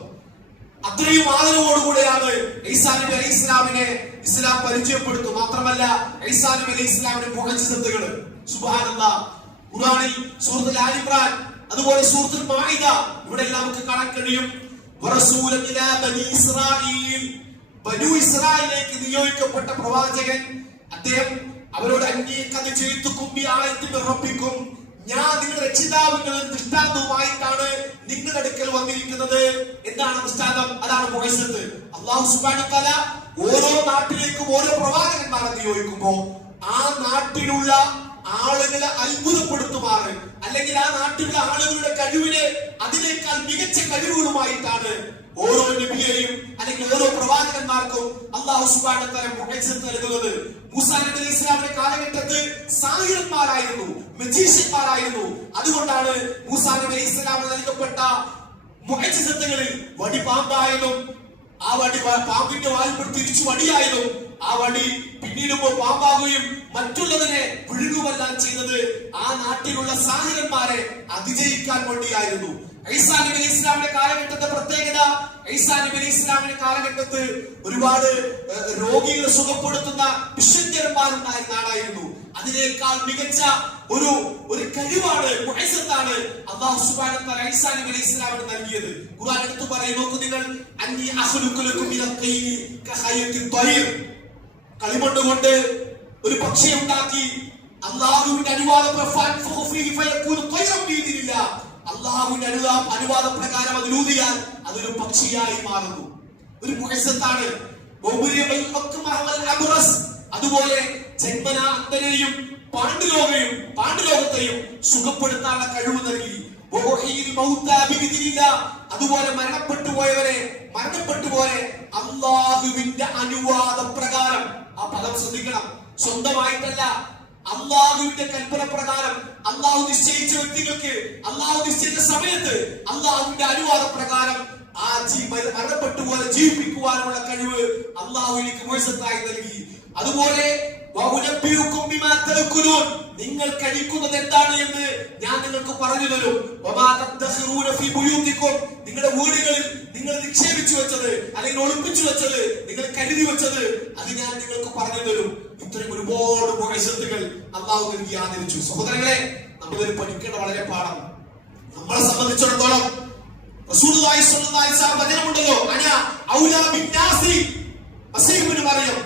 അത്രയും ആദരവോടുകൂടെയാണ് ഈസാ നബി അലൈഹി ഇസ്ലാമിനെ ഇസ്ലാം പരിചയപ്പെടുത്തും. മാത്രമല്ല ഈസാ നബി അലൈഹി ഇസ്ലാമിന്റെ മുഅ്ജിസത്തുകൾ സുബ്ഹാനല്ലാഹ് ഖുർആനിൽ സൂറത്തുൽ ആൽ ഇംറാൻ, അതുപോലെ സൂറത്തുൽ മാഇദ, ഇവിടെ നമുക്ക് കാണാൻ കഴിയും. വറസൂലൻ ഇലാ ബനി ഇസ്രായീൽ, ബനു ഇസ്രായേലിലേക്ക് നിയോഗിക്കപ്പെട്ട പ്രവാചകൻ, അദ്ദേഹം അവരോട് റബ്ബിക്കും, ഞാൻ നിങ്ങളുടെ രക്ഷിതാവിന്റെ ദൃഷ്ടാന്തവുമായിട്ടാണ് നിങ്ങളുടെ അടുക്കൽ വന്നിരിക്കുന്നത്. എന്താണ് ദൃഷ്ടാന്തം? അതാണ് മുഅ്ജിസത്ത്. അല്ലാഹു സുബ്ഹാനഹു വ തആല ഓരോ നാട്ടിലേക്കും ഓരോ പ്രവാചകന്മാരെ നിയോഗിക്കുമ്പോൾ ആ നാട്ടിലുള്ള ആളുകളെ അത്ഭുതപ്പെടുത്തുമാറ്, അല്ലെങ്കിൽ ആ നാട്ടിലുള്ള ആളുകളുടെ കഴിവിനെ അതിനേക്കാൾ മികച്ച കഴിവുകളുമായിട്ടാണ് ഓരോ നബിയെയും അല്ലെങ്കിൽ ഓരോ പ്രവാചകന്മാർക്കും അല്ലാഹു സുബ്ഹാനഹു വ തആല മുഅ്ജിസത്ത് നൽകുന്നത്. മൂസാ നബി അലൈഹി ഇസ്ലാമിന്റെ കാലഘട്ടത്തിൽ സാഹിറന്മാരായിരുന്നു, മജീഷ്യന്മാരായിരുന്നു. അതുകൊണ്ടാണ് മൂസാ നബി അലൈഹി ഇസ്ലാമിന് നൽകപ്പെട്ട മുഅ്ജിസത്തുകളിൽ വടി പാമ്പായതും ആ വടി പാമ്പിന്റെ വാൽപ്പിൽ തിരിച്ചു വടിയായതും ആ വടി പിന്നീട് പാമ്പാകുകയും മറ്റുള്ളതിനെ വിഴുകുമെല്ലാം ചെയ്തത് ആ നാട്ടിലുള്ള സാഹിറന്മാരെ അതിജയിക്കാൻ വേണ്ടിയായിരുന്നു. ഈസാ നബി അലൈഹി ഇസ്ലാമിന്റെ കാലഘട്ടത്തെ പ്രത്യേകത, ഈസാ നബി അലൈഹി ഇസ്ലാമിന്റെ കാലഘട്ടത്തിൽ ഒരുപാട് രോഗികളെ സുഖപ്പെടുത്തുന്ന വിശുദ്ധന്മാരുണ്ടായിരുന്ന നാടായിരുന്നു. അതിനേക്കാൾ മികച്ച ഒരു കഴിവാണ്, മുഅ്ജിസത്താണ് അല്ലാഹു സുബ്ഹാനഹു വ തആല ഈസാ നബി അലൈഹി ഇസ്ലാമിന് നൽകിയത്. ഖുർആൻ എടുത്തു പറയുന്നു, നിങ്ങൾ അന്നി അഖ്ലുഖു ലക്കും മിനൽ ഖൈനി കഖയത്തിൽ ത്വയ്ർ, കളിമണ്ണ് കൊണ്ട് ഒരു പക്ഷിയെ ഉണ്ടാക്കി അല്ലാഹുവിന്റെ അനുവാദം അല്ലാഹുവിന്റെ അനുവാദ പ്രകാരം അതിലൂതിയാൽ അതൊരു പക്ഷിയായി മാറുന്നു. ഒരു മുഅ്ജിസത്താണ്. അതുപോലെ ജന്മനാ അന്ധനെയും പാണ്ഡുലോകത്തെയും സുഖപ്പെടുത്താനുള്ള കഴിവ് നൽകി. അതുപോലെ മരണപ്പെട്ടുപോയവരെ അല്ലാഹുവിന്റെ അനുവാദ പ്രകാരം, ആ പദം ശ്രദ്ധിക്കണം, സ്വന്തമായിട്ടല്ല, അല്ലാഹുവിന്റെ കൽപ്പന പ്രകാരം അല്ലാഹു നിശ്ചയിച്ച വ്യക്തികൾക്ക് അല്ലാഹു നിശ്ചയിച്ച സമയത്ത് അല്ലാഹുവിന്റെ അനുവാദ പ്രകാരം ആ മരണപ്പെട്ടുപോലെ ജീവിപ്പിക്കുവാനുള്ള കഴിവ് അല്ലാഹു എനിക്ക് മുഅ്ജിസത്തായി നൽകി. അതുപോലെ നിങ്ങൾ കഴിക്കുന്നത് എന്താണ് എന്ന് ഞാൻ നിങ്ങൾക്ക് പറഞ്ഞു തരും. നിങ്ങളുടെ വീടുകളിൽ നിങ്ങൾ നിക്ഷേപിച്ചു വെച്ചത് അല്ലെങ്കിൽ ഒളിപ്പിച്ചു വെച്ചത്, നിങ്ങൾ കരുതി വെച്ചത്, അത് ഞാൻ നിങ്ങൾക്ക് പറഞ്ഞു തരും. ഇത്രയും ഒരുപാട് മുഅ്ജിസത്തുകൾ അല്ലാഹു നൽകി ആദരിച്ചു. സഹോദരങ്ങളെ, നമ്മളിത് പഠിക്കേണ്ട വളരെ പാഠം. നമ്മളെ സംബന്ധിച്ചിടത്തോളം റസൂലുള്ളാഹി സ്വല്ലല്ലാഹു അലൈഹി വസല്ലം വചനമുണ്ടല്ലോ, അനാ ഔലാ ബിന്നാസി, മസീഹുബ്നു മറിയം,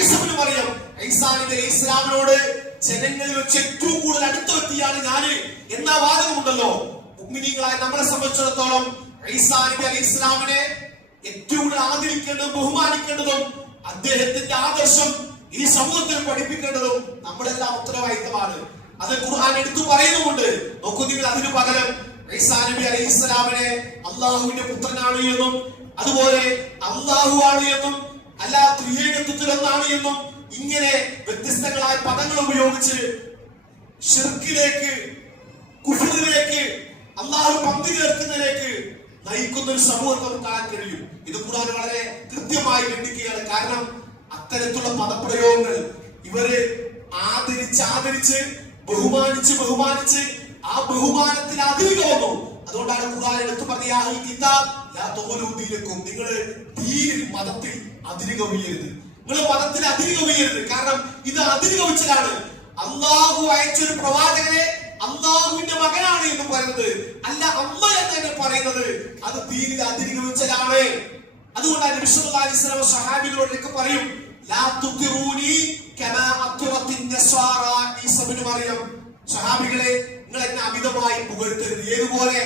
ഈസബ്നു മറിയം, ഈസാ നബി അലൈഹി ഇസ്ലാമിനോട് ജനങ്ങളിൽ വെച്ച് ഏറ്റവും കൂടുതൽ അടുത്ത വ്യക്തിയാണ് ഞാൻ എന്ന വാദമുണ്ടല്ലോ. മുഅ്മിനീങ്ങളായ നമ്മളെ സംബന്ധിച്ചിടത്തോളം ഈസാ നബി അലൈഹി ഇസ്ലാമിനെ ഏറ്റവും കൂടുതൽ ആദരിക്കേണ്ടതും ബഹുമാനിക്കേണ്ടതും അദ്ദേഹത്തിന്റെ ആദർശം ഈ സമൂഹത്തിൽ പഠിപ്പിക്കേണ്ടതും നമ്മുടെല്ലാം ഉത്തരവാദിത്തമാണ്. അത് ഖുർആൻ എടുത്തു പറയുന്നുമുണ്ട്. നോക്കൂ നിങ്ങൾ, അതിനു പകരം ഈസാ നബി അലൈഹി ഇസ്ലാമിനെ അല്ലാഹുവിന്റെ പുത്രനാണ് എന്നും അതുപോലെ അല്ലാഹു ആണ് എന്നും അല്ലാ ത്രിയേകത്വത്തിൽ ഒന്നാണ് എന്നും ഇങ്ങനെ വ്യത്യസ്തങ്ങളായ പദങ്ങൾ ഉപയോഗിച്ച് ശിർക്കിലേക്ക്, കുഫ്റിലേക്ക്, അല്ലാഹു പങ്കു ചേർക്കുന്നതിലേക്ക് നയിക്കുന്ന ഒരു സമൂഹത്തെ നമുക്ക് കാണാൻ കഴിയും. ഇത് ഖുർആൻ വളരെ കൃത്യമായി ഖണ്ഡിക്കുകയാണ്. കാരണം അത്തരത്തിലുള്ള പദപ്രയോഗങ്ങൾ ഇവര് ആദരിച്ച് ബഹുമാനിച്ച് ആ ബഹുമാനത്തിന് അതിര് വന്നു. അതുകൊണ്ടാണ് ഖുർആൻ എടുത്തു പറഞ്ഞ നിങ്ങൾ ദീനിൽ, മതത്തിൽ അതിര് കവിയരുത്, നിങ്ങൾ മതത്തിൽ അതിര് കവിയരുത്. കാരണം ഇത് അതിര് കവിച്ചലാണ്. അല്ലാഹു അയച്ചൊരു പ്രവാചകനെ അല്ലാഹുവിന്റെ മകനാണ് എന്ന് പറയുന്നത് അല്ല, അമ്മ എന്ന് പറയുന്നത് അത് ദീനിൽ അതിര് കവിച്ചലാണ്. അതുകൊണ്ടാണ് നബി സല്ലല്ലാഹു അലൈഹി വസല്ലം സ്വഹാബികളോടൊക്കെ പറയും, ലാ തുതിറൂനി കമാ അത്റത്തിൻ നസ്വാറാ ഈസ ഇബ്നു മറിയം, സ്വഹാബികളെ നിങ്ങൾ എന്നെ അമിതമായി പുകഴ്ത്തരുത്. ഏതുപോലെ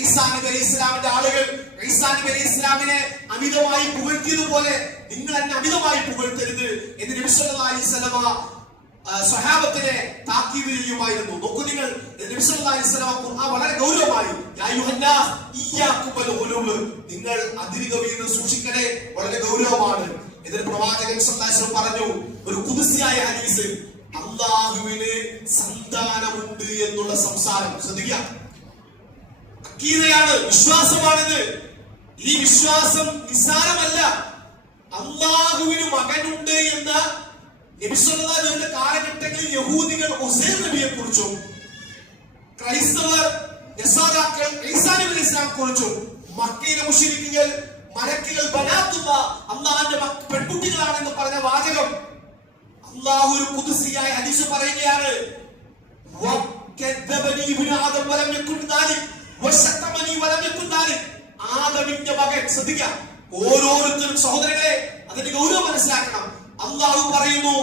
ഈസാ നബി അലൈഹി ഇസ്ലാമിന്റെ ആളുകൾ ഈസാ നബി അലൈഹി ഇസ്ലാമിനെ അമിതമായി പുകഴ്ത്തിയതുപോലെ നിങ്ങൾ എന്നെ അമിതമായി പുകഴ്ത്തരുത് എന്ന് നബി സല്ലല്ലാഹു അലൈഹി വസല്ലം സ്വഹാബത്തിനെ താക്കീത് ചെയ്യുമായിരുന്നു. നോക്കൂ നിങ്ങൾ, നബി സല്ലല്ലാഹു അലൈഹി വസല്ലം ഖുർആൻ വളരെ ഗൗരവമായി യാ യുഹന്നാസ് ഇയ്യാകും വൽ ഖുലൂബ്, നിങ്ങൾ അതിര് കവിയുന്നത് സൂക്ഷിക്കണേ, വളരെ ഗൗരവമാണ്. ഇതിൽ പ്രവാചകൻ സല്ലല്ലാഹു അലൈഹി വസല്ലം പറഞ്ഞു, ഒരു ഖുദ്സിയായ ഹദീസ്, അള്ളാഹുവിന് സന്താനമുണ്ട് എന്നുള്ള സംസാരം. ശ്രദ്ധിക്കുക, അക്കീദയാണ്, വിശ്വാസമാണിത്. ഈ വിശ്വാസം നിസ്സാരമല്ല. അള്ളാഹുവിന് മകനുണ്ട് എന്ന നബി സല്ലല്ലാഹു അലൈഹി വസല്ലം കാലഘട്ടങ്ങളിൽ യഹൂദികൾ ഉസൈർ നബിയെ കുറിച്ചും ക്രൈസ്തവർ നസാറാക്കൾ ഈസാ നബി അലൈഹിസ്സലാം കുറിച്ചും മക്കയിലെ മുശ്രിക്കുകൾ മലക്കുകൾ ബനാത്തുള്ള അള്ളാഹുവിന്റെ പെൺകുട്ടികളാണെന്ന് പറഞ്ഞ വാചകം അള്ളാഹു ഒരു ഖുദ്സിയായ ഹദീസ് പറയുകയാണ്. ആദമിന്റെ മകൻ. ശ്രദ്ധിക്കുക, ഓരോരുത്തരും സഹോദരങ്ങളെ അതിന്റെ ഗൗരവം മനസ്സിലാക്കണം. അള്ളാഹു പറയുന്നു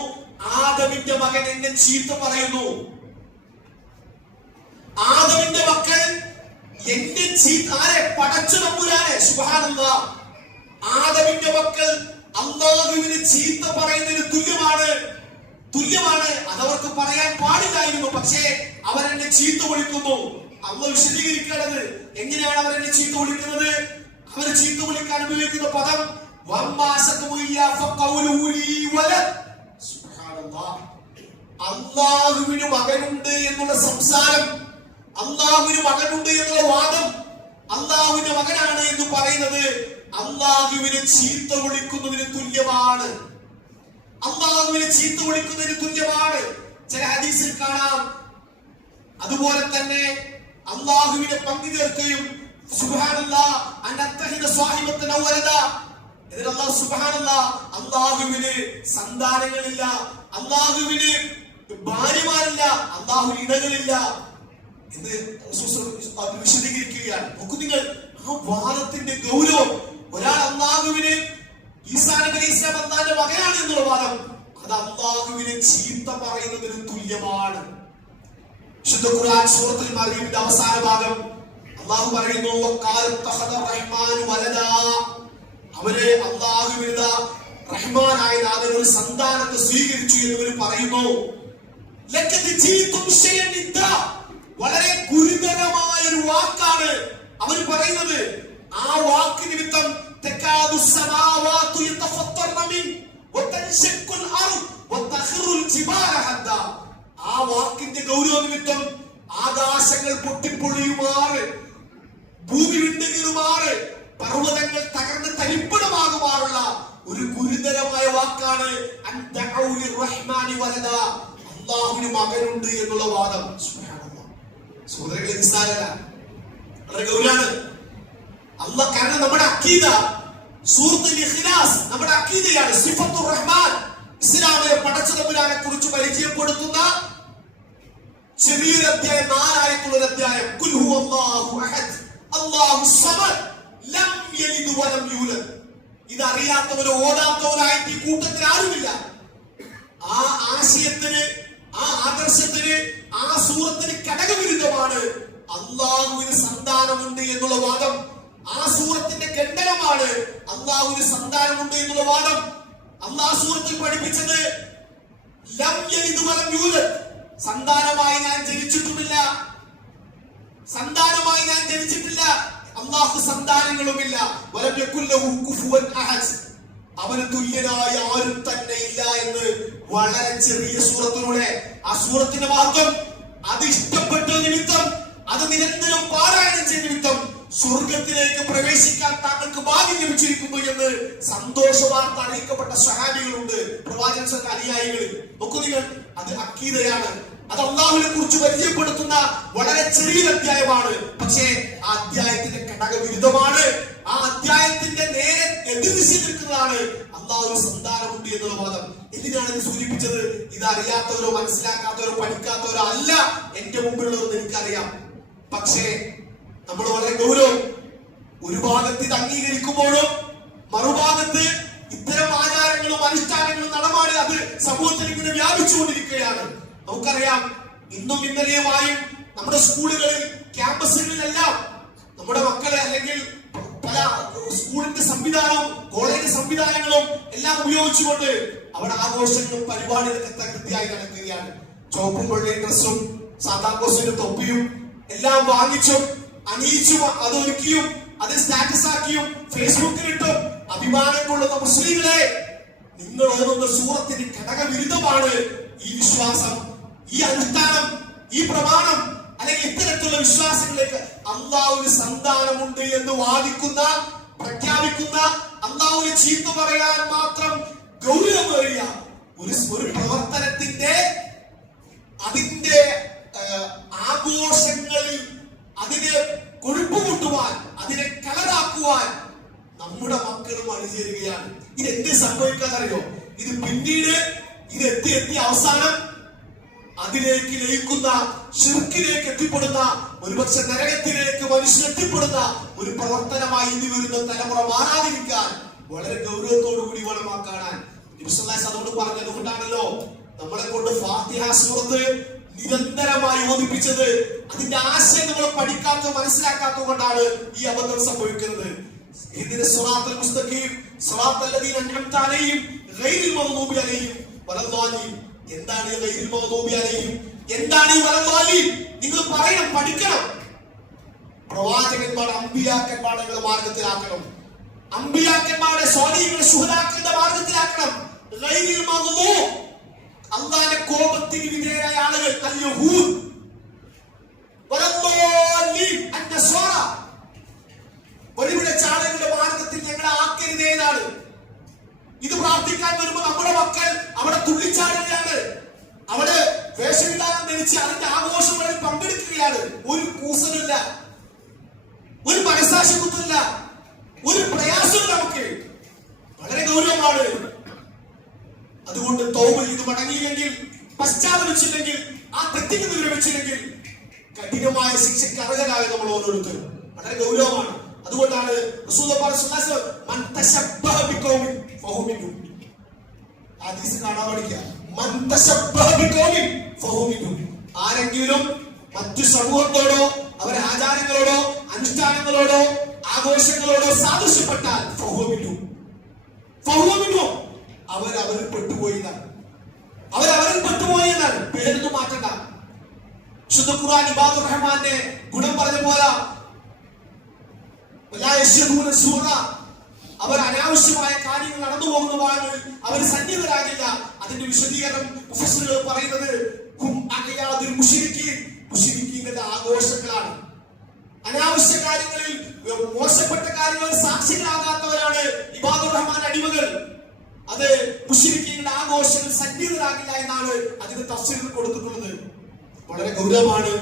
ആദമിന്റെ മകൻ എന്നെ ചീത്ത പറയുന്നു. ആദമിന്റെ മക്കൾ എന്റെ ചീത്ത ആരെ? പടച്ച തമ്പുരാനെ. സുബ്ഹാനല്ലാഹ്. ആദമിന്റെ മക്കൾ അള്ളാഹുവിന് ചീത്ത പറയുന്നതിന് തുല്യമാണ്. അതവർക്ക് പറയാൻ പാടില്ലായിരുന്നു, പക്ഷേ അവരെന്നെ ചീത്ത വിളിക്കുന്നു. അള്ളാഹു വിശദീകരിക്കുന്നത് എങ്ങനെയാണ് അവരെന്നെ ചീത്ത വിളിക്കുന്നത്? അവർ ചീത്ത വിളിക്കാൻ ഉപയോഗിക്കുന്ന പദം അള്ളാഹുവിന് മകനുണ്ട് എന്നുള്ള സംസാരം, അള്ളാഹുവിന് മകനുണ്ട് എന്നുള്ള വാദം, അള്ളാഹുവിന്റെ മകനാണ് എന്ന് പറയുന്നത് അള്ളാഹുവിനെ ചീത്ത വിളിക്കുന്നതിന് തുല്യമാണ്. അള്ളാഹുവിനെ ചീത്ത വിളിക്കുന്നതിന് തുല്യമാണ്. ചില ഹദീസിൽ കാണാം. അതുപോലെ തന്നെ അള്ളാഹുവിനെ പങ്കു ചേർക്കുകയും സുബ്ഹാനല്ലാഹ് അനത്തഹിദ സ്വാഹിബത്തൻ അവലദ. ഇതിൽ അല്ലാഹു സുബ്ഹാനല്ലാഹ് അള്ളാഹുവിന് സന്താനങ്ങളില്ല, അള്ളാഹുവിന് ഭാര്യമാരില്ല, അള്ളാഹുവിന് ഇണകളില്ല എന്ന് വിശദീകരിക്കുകയാണ്. നോക്കൂ നിങ്ങൾ ആ വാദത്തിന്റെ ഗൗരവം. ഒരാൾ അള്ളാഹുവിന് ഈസാ നബി അലൈഹിസ്സലാം അല്ലാഹുവിന്റെ മകനാണ് എന്നുള്ള വാദം, അത് അള്ളാഹുവിനെ ചീത്ത പറയുന്നതിന് തുല്യമാണ്. വിശുദ്ധ ഖുർആൻ സൂറത്തുൽ മറിയമിന്റെ അവസാന ഭാഗം അള്ളാഹു പറയുന്നു അവര് അള്ളാഹുവിന് റഹ്മാനായ നാഥൻ ഒരു സന്താനത്തെ സ്വീകരിച്ചു എന്നിവർ പറയുന്നു. വളരെ ഗുരുതരമായ ഒരു വാക്കാണ് അവർ പറയുന്നത്. ആ വാക്ക് നിമിത്തം ആ വാക്കിന്റെ ഗൗരവ നിമിത്തം ആകാശങ്ങൾ പൊട്ടിപ്പൊഴിയുമാറ്, ഭൂമി വിണ്ടുകീറുമാറ്, പർവ്വതങ്ങൾ തകർന്ന് തരിപ്പണമാകുമാറുള്ള ഒരു ഗുരുതരമായ വാക്കാണ് അള്ളാഹുവിന് മകനുണ്ട് എന്നുള്ള വാദം. സഹോദരങ്ങളെ, നിസ്സാരമല്ല, വളരെ ഗൗരവമാണ്. കാരണം നമ്മുടെ അഖീദ സൂറത്തുൽ ഇഖ്ലാസ് നമ്മുടെ അഖീദയാണ്. സിഫത്തുർ റഹ്മാൻ, ഇസ്ലാമിലെ പടച്ചതമ്പുരാനെ കുറിച്ച് പരിചയപ്പെടുത്തുന്ന ചെറിയൊരു അധ്യായം, 4 ആയത്തുള്ള ഒരു അധ്യായം. ഖുൽ ഹുവല്ലാഹു അഹദ് അല്ലാഹു സമദ് ലം യലിദ് വലം യൂലദ്. ഇതറിയാത്തവരോ ഓടാത്തവരായിട്ട് ഈ കൂട്ടത്തിൽ ആരുമില്ല. ആ ആശയത്തിന്, ആ ആദർശത്തിന്, ആ സൂറത്തിന് ഘടകവിരുദ്ധമാണ് അള്ളാഹുവിന് സന്താനമുണ്ട് എന്നുള്ള വാദം. ആ സൂറത്തിന്റെ ഖണ്ഡനമാണ് അള്ളാഹുവിന് സന്താനമുണ്ട് എന്നുള്ള വാദം. അള്ളാഹു സൂറത്തിൽ പഠിപ്പിച്ചത് ലം യലിദ് വലം യൂലദ്, സന്താനമായി ഞാൻ ജനിച്ചിട്ടുമില്ല, സന്താനമായി ഞാൻ ജനിച്ചിട്ടില്ല, അള്ളാഹു സന്താനങ്ങളുമില്ല. വലം യകുൽ ലഹു കുഫുവൻ അഹദ്, അവന് തുല്യനായ ആരും തന്നെ ഇല്ല എന്ന് വളരെ ചെറിയ സൂറത്തിലൂടെ. ആ സൂറത്തിന്റെ മഹത്വം, അത് ഇഷ്ടപ്പെട്ട നിമിത്തം, അത് നിരന്തരം പാരായണം ചെയ്ത നിമിത്തം സ്വർഗത്തിലേക്ക് പ്രവേശിക്കാൻ താങ്കൾക്ക് ഭാഗ്യം ലഭിച്ചിരിക്കുന്നു എന്ന് സന്തോഷ വാർത്ത അറിയിക്കപ്പെട്ട സഹാബികളുണ്ട്, പ്രവാചകന്റെ അനുയായികളിൽ. നോക്കൂ നിങ്ങൾ, അത് അഖീദയാണ്. അത് അള്ളാഹുവിനെ കുറിച്ച് പരിചയപ്പെടുത്തുന്ന വളരെ ചെറിയ അധ്യായമാണ്. പക്ഷേ ആ അധ്യായത്തിന്റെ ഘടകവിരുദ്ധമാണ്. ആ അധ്യായത്തിന്റെ നേരെ എതിർദിശയിൽ നിൽക്കുന്നതാണ് അള്ളാഹുവിന് സന്താനമുണ്ട് എന്നുള്ള വാദം. എന്തിനാണ് ഇത് സൂചിപ്പിച്ചത്? ഇത് അറിയാത്തവരോ മനസ്സിലാക്കാത്തവരോ പഠിക്കാത്തവരോ അല്ല എന്റെ മുമ്പിലുള്ളതെന്ന് എനിക്കറിയാം. പക്ഷേ നമ്മൾ വളരെ ഗൗരവം, ഒരു ഭാഗത്ത് ഇത് അംഗീകരിക്കുമ്പോഴും മറുഭാഗത്ത് ഇത്തരം ആചാരങ്ങളും അനുഷ്ഠാനങ്ങളും നടമാടി അത് സമൂഹത്തിൽ ഇങ്ങനെ വ്യാപിച്ചുകൊണ്ടിരിക്കുകയാണ്. നമുക്കറിയാം, ഇന്നും ഇന്നലെയുമായും നമ്മുടെ സ്കൂളുകളിൽ, ക്യാമ്പസുകളിലെല്ലാം നമ്മുടെ മക്കളെ അല്ലെങ്കിൽ പല സ്കൂളിന്റെ സംവിധാനവും കോളേജ് സംവിധാനങ്ങളും എല്ലാം ഉപയോഗിച്ചുകൊണ്ട് അവിടെ ആഘോഷങ്ങളും പരിപാടികളൊക്കെ തകൃതിയായി നടക്കുകയാണ്. ചുവപ്പും വെള്ളയും ഡ്രസ്സും സാന്താക്ലോസിന്റെ തൊപ്പിയും എല്ലാം വാങ്ങിച്ചും അണിയിച്ചും അതൊരുക്കിയും അത് സ്റ്റാറ്റസ് ആക്കിയും ഫേസ്ബുക്കിലിട്ടും അഭിമാനം കൊള്ളുന്ന മുസ്ലിങ്ങളെ, നിങ്ങൾ ഓതുന്ന സൂറത്തിന് ഘടകവിരുദ്ധമാണ് ഈ വിശ്വാസം, ഈ അനുഷ്ഠാനം, ഈ പ്രമാണം അല്ലെങ്കിൽ ഇത്തരത്തിലുള്ള വിശ്വാസങ്ങളിലേക്ക് അള്ളാഹുവിന് സന്താനമുണ്ട് എന്ന് വാദിക്കുന്ന, പ്രഖ്യാപിക്കുന്ന, അള്ളാഹുവിനെ ചീത്ത പറയാൻ മാത്രം ഗൗരവമേറിയ ഒരു പ്രവർത്തനത്തിന്റെ അതിന്റെ ആഘോഷങ്ങളിൽ അതിനെ കൊഴുപ്പുകൂട്ടുവാൻ, അതിനെ കളറാക്കുവാൻ നമ്മുടെ മക്കളും അണിചേരുകയാണ്. ഇത് എന്ത് സംഭവിക്കാന്നറിയോ? ഇത് പിന്നീട് ഇത് എത്തി അവസാനം അതിലേക്ക് ലയിക്കുന്ന, ശിർക്കിലേക്ക് എത്തിപ്പെടുന്ന, ഒരുപക്ഷെ നരകത്തിലേക്ക് മനുഷ്യൻ എത്തിപ്പെടുന്ന ഒരു പ്രവർത്തനമായി ഇനി വരുന്ന തലമുറ മാറാതിരിക്കാൻ വളരെ ഗൗരവത്തോടു കൂടി വേണം ആ കാണാൻ. അതുകൊണ്ട് പറഞ്ഞതുകൊണ്ടാണല്ലോ നമ്മളെ കൊണ്ട് ഫാത്തിഹ സൂറത്ത് നിരന്തരമായി ഓദിപ്പിച്ചത്. അതിന്റെ ആശയം നമ്മൾ പഠിക്കാത്തോ മനസ്സിലാക്കാത്തോ കൊണ്ടാണ് ഈ അബദ്ധം സംഭവിക്കുന്നത്. ഇതിന്റെ സിറാത്തുൽ മുസ്തഖീം, സിറാത്തുൽ ലദീന അൻഅംത അലൈഹിം ഗൈറിൽ മഗ്ദൂബി അലൈഹിം വലദ്ദാലിൻ. എന്താണ് ഗൈറിൽ മഗ്ദൂബി അലൈഹിം? എന്താണ് ഈ വലദ്ദാലിൻ? നിങ്ങൾ പറയണം, പഠിക്കണം. പ്രവാചകന്മാരുടെ, അമ്പിയാക്കന്മാരുടെ മാർഗത്തിലാക്കണം. അമ്പിയാക്കന്മാരുടെ, സ്വാലിഹീങ്ങളുടെ, ശുഹദാക്കളുടെ മാർഗത്തിലാക്കണം. ഗൈറിൽ മഗ്ദൂബ്, അല്ലാഹുവിന്റെ കോപത്തിന് വിധേയരായ ആളുകൾ, അൽ യഹൂദ് വലദ്ദാലിൻ അന്നസ്വാറ, വഴിവിടച്ച ആളുകളുടെ മാർഗത്തിൽ ഞങ്ങളെ ആക്കരുതേതാണ്. ഇത് പ്രാർത്ഥിക്കാൻ വരുമ്പോൾ നമ്മുടെ മക്കൾ അവിടെ തുള്ളിച്ചാടുകയാണ്, അവിടെ വേഷവിധാനം ധരിച്ച് അതിന്റെ ആഘോഷങ്ങളിൽ പങ്കെടുക്കുകയാണ്. ഒരു കൂസലില്ല, ഒരു മനസാക്ഷി കുത്തില്ല, ഒരു പ്രയാസവും നമുക്ക്. വളരെ ഗൗരവമാണ്. അതുകൊണ്ട് തൗബ ചെയ്ത് മടങ്ങിയില്ലെങ്കിൽ, പശ്ചാത്തപിച്ചില്ലെങ്കിൽ, ആ തെറ്റിന് വിവരമിച്ചില്ലെങ്കിൽ കഠിനമായ ശിക്ഷയ്ക്ക് അർഹരായ നമ്മൾ ഓരോരുത്തരും. വളരെ ഗൗരവമാണ്. അതുകൊണ്ടാണ് ആരെങ്കിലും മറ്റു സമൂഹത്തോടോ അവരുടെ ആചാരങ്ങളോടോ അനുഷ്ഠാനങ്ങളോടോ ആഘോഷങ്ങളോടോ സാദൃശ്യപ്പെട്ടാൽ അവരവരിൽ പെട്ടുപോയതാണ്. അവരവരിൽ പെട്ടുപോയതാണ്. പേരൊന്നും മാറ്റണ്ട. ശുദ്ധ ഖുർആൻ ഇബാദുർ റഹ്മാന്റെ ഗുണം പറഞ്ഞ പോലെ അവർ അനാവശ്യമായ കാര്യങ്ങൾ നടന്നു പോകുന്നതാണ്, അവർ സന്നിധരാകില്ല. അതിന്റെ വിശദീകരണം മുഫസ്സിറുകൾ പറയുന്നത് മുശ്രിക്കീങ്ങളുടെ ആഘോഷങ്ങളാണ്. അനാവശ്യ കാര്യങ്ങളിൽ, മോശപ്പെട്ട കാര്യങ്ങളിൽ സാക്ഷികളാകാത്തവരാണ് ഇബാദുർ റഹ്മാൻ അടിമകൾ. അത് മുശ്രിക്കീങ്ങളുടെ ആഘോഷങ്ങൾ സന്നിധരാകില്ല എന്നാണ് അതിന് തഫ്സീറിൽ കൊടുത്തിട്ടുള്ളത്. വളരെ ഗൗരവമാണ്.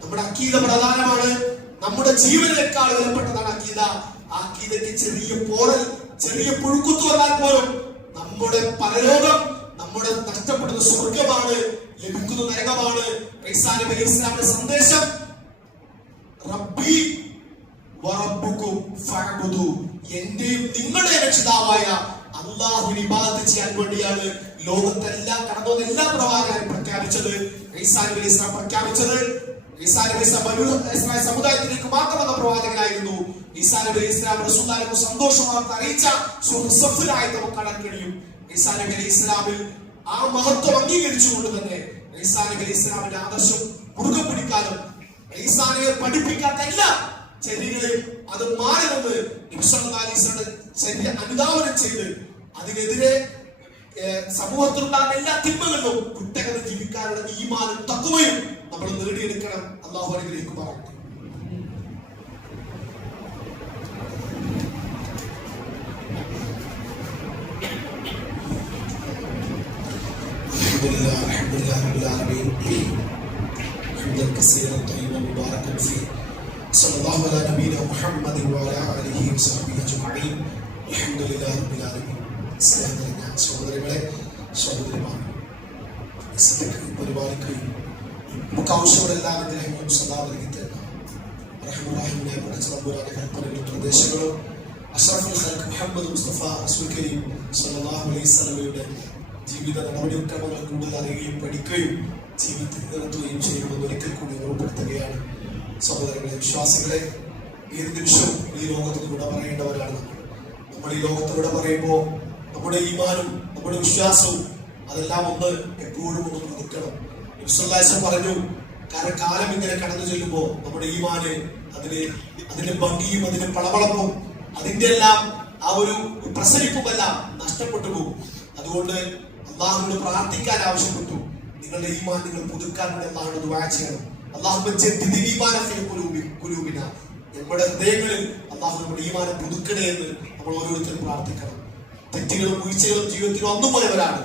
നമ്മുടെ അക്കീദ പ്രധാനമാണ്. നമ്മുടെ ജീവനേക്കാൾ വിലപ്പെട്ടതാണ് അക്കീദ. ആ അക്കീദയ്ക്ക് ചെറിയ പോറൽ, ചെറിയ പുഴുക്കുത്തു വന്നാൽ പോലും നമ്മുടെ പരലോകം, നമ്മുടെ നഷ്ടപ്പെടുന്ന സ്വർഗമാണ്, ലഭിക്കുന്ന നരകമാണ്. ഈസാ നബി അലൈഹി ഇസ്ലാമിന്റെ സന്ദേശം റബ്ബി വറബ്ബുക്കും ഫഅബ്ദു, എന്റെയും നിങ്ങളുടെ രക്ഷിതാവായ അല്ലാഹുവിനെ ഇബാദത്ത് ചെയ്യാൻ വേണ്ടിയാണ് ലോകത്തെല്ലാം കടന്നു എല്ലാ പ്രവാചകരും പ്രഖ്യാപിച്ചത്. ഈസാ നബി അലൈഹി ഇസ്ലാം പ്രഖ്യാപിച്ചത് ഈസാ നബി ഇസ്രായേൽ സമുദായത്തിലേക്ക് മാത്രം വന്ന പ്രവാചകനായിരുന്നു. ഈസാ നബി അലൈഹി ഇസ്ലാം റസൂലുള്ളാഹിയെ സന്തോഷ വാർത്ത അറിയിച്ച സൂറത്ത് സഫിലായി നമുക്ക് കാണാൻ കഴിയും. ഈസാ നബി അലൈഹി ഇസ്ലാമിൽ ആ മഹത്വം അംഗീകരിച്ചുകൊണ്ട് തന്നെ ഈസാ നബി അലൈഹി ഇസ്ലാമിന്റെ ആദർശം മുറുകെ പിടിക്കാനും ഈസാ നബിയെ പഠിപ്പിക്കാത്ത എല്ലാ ചര്യകളെയും അത് മാറി നിന്ന് നബി സല്ലല്ലാഹു അലൈഹി വസല്ലം അനുധാവനം ചെയ്ത് അതിനെതിരെ സമൂഹത്തിലുണ്ടാകുന്ന എല്ലാ തിന്മകളിലും കുറ്റങ്ങൾ ജീവിക്കാനുള്ള ഈമാനും തഖ്വയും നമ്മൾ നേടിയെടുക്കണം. അല്ലാഹു അനുഗ്രഹിക്കുമാറാകട്ടെ. അൽഹംദുലില്ലാഹി റബ്ബിൽ ആലമീൻ ഹംദൻ കസീറൻ തയ്യിബൻ മുബാറകൻ ഫീ സല്ലല്ലാഹു അലാ നബിയിന മുഹമ്മദിൻ വഅലാ ആലിഹി വസഹ്ബിഹി അജ്മഈൻ അൽഹംദുലില്ലാഹി റബ്ബിൽ ആലമീൻ. സഹോദരങ്ങളെ, സഹോദരിമാരെ, പരിപാലിക്കുകയും നമുക്ക് ആവശ്യമുള്ള ഗ്രഹങ്ങളും സദാ നൽകി തരുന്ന റഹ്മാനെ പടച്ചതമ്പുരാന്റെ കൽപ്പനകളും നിർദ്ദേശങ്ങളും അഷ്റഫുൽ ഖൽഖ് മുഹമ്മദ് മുസ്തഫ റസൂൽ കരീം സല്ലല്ലാഹു അലൈഹി വസല്ലമയുടെ ജീവിത നടപടിക്രമങ്ങൾ കൂടുതൽ അറിയുകയും പഠിക്കുകയും ജീവിതത്തിൽ നിലനിർത്തുകയും ചെയ്യുമെന്ന് ഒരിക്കൽ കൂടി ഓർമ്മപ്പെടുത്തുകയാണ്. സഹോദരങ്ങളെ, വിശ്വാസികളെ, ഏത് നിമിഷവും ഈ ലോകത്തിന് വിട പറയേണ്ടവരാണ് നമ്മൾ. ഈ ലോകത്ത് വിട പറയുമ്പോൾ നമ്മുടെ ഈമാനും നമ്മുടെ വിശ്വാസവും അതെല്ലാം ഒന്ന് എപ്പോഴും ഒന്ന് പുതുക്കണം. നബി പറഞ്ഞു, കാരണം കാലം ഇങ്ങനെ കടന്നു ചെല്ലുമ്പോൾ നമ്മുടെ ഈമാന് അതിന്റെ ഭംഗിയും അതിന്റെ പളവളപ്പും അതിന്റെ എല്ലാം ആ ഒരു പ്രസരിപ്പുമെല്ലാം നഷ്ടപ്പെട്ടു പോകും. അതുകൊണ്ട് അള്ളാഹുവിനോട് പ്രാർത്ഥിക്കാൻ ആവശ്യപ്പെട്ടു. നിങ്ങളുടെ ഈമാൻ നിങ്ങൾ പുതുക്കാൻ വേണ്ടി അള്ളാഹുവിനോട് ദുആ ചെയ്യണം. അല്ലാഹുമ്മ ജദ്ദിദ് ഈമാന ഫീ ഖുലൂബിന, നമ്മുടെ ഹൃദയങ്ങളിൽ അള്ളാഹു നമ്മുടെ ഈമാനെ പുതുക്കണേ എന്ന് നമ്മൾ ഓരോരുത്തരും പ്രാർത്ഥിക്കണം. തെറ്റുകളും വീഴ്ചകളും ജീവിതത്തിൽ ഒന്നും പോയവരാണ്.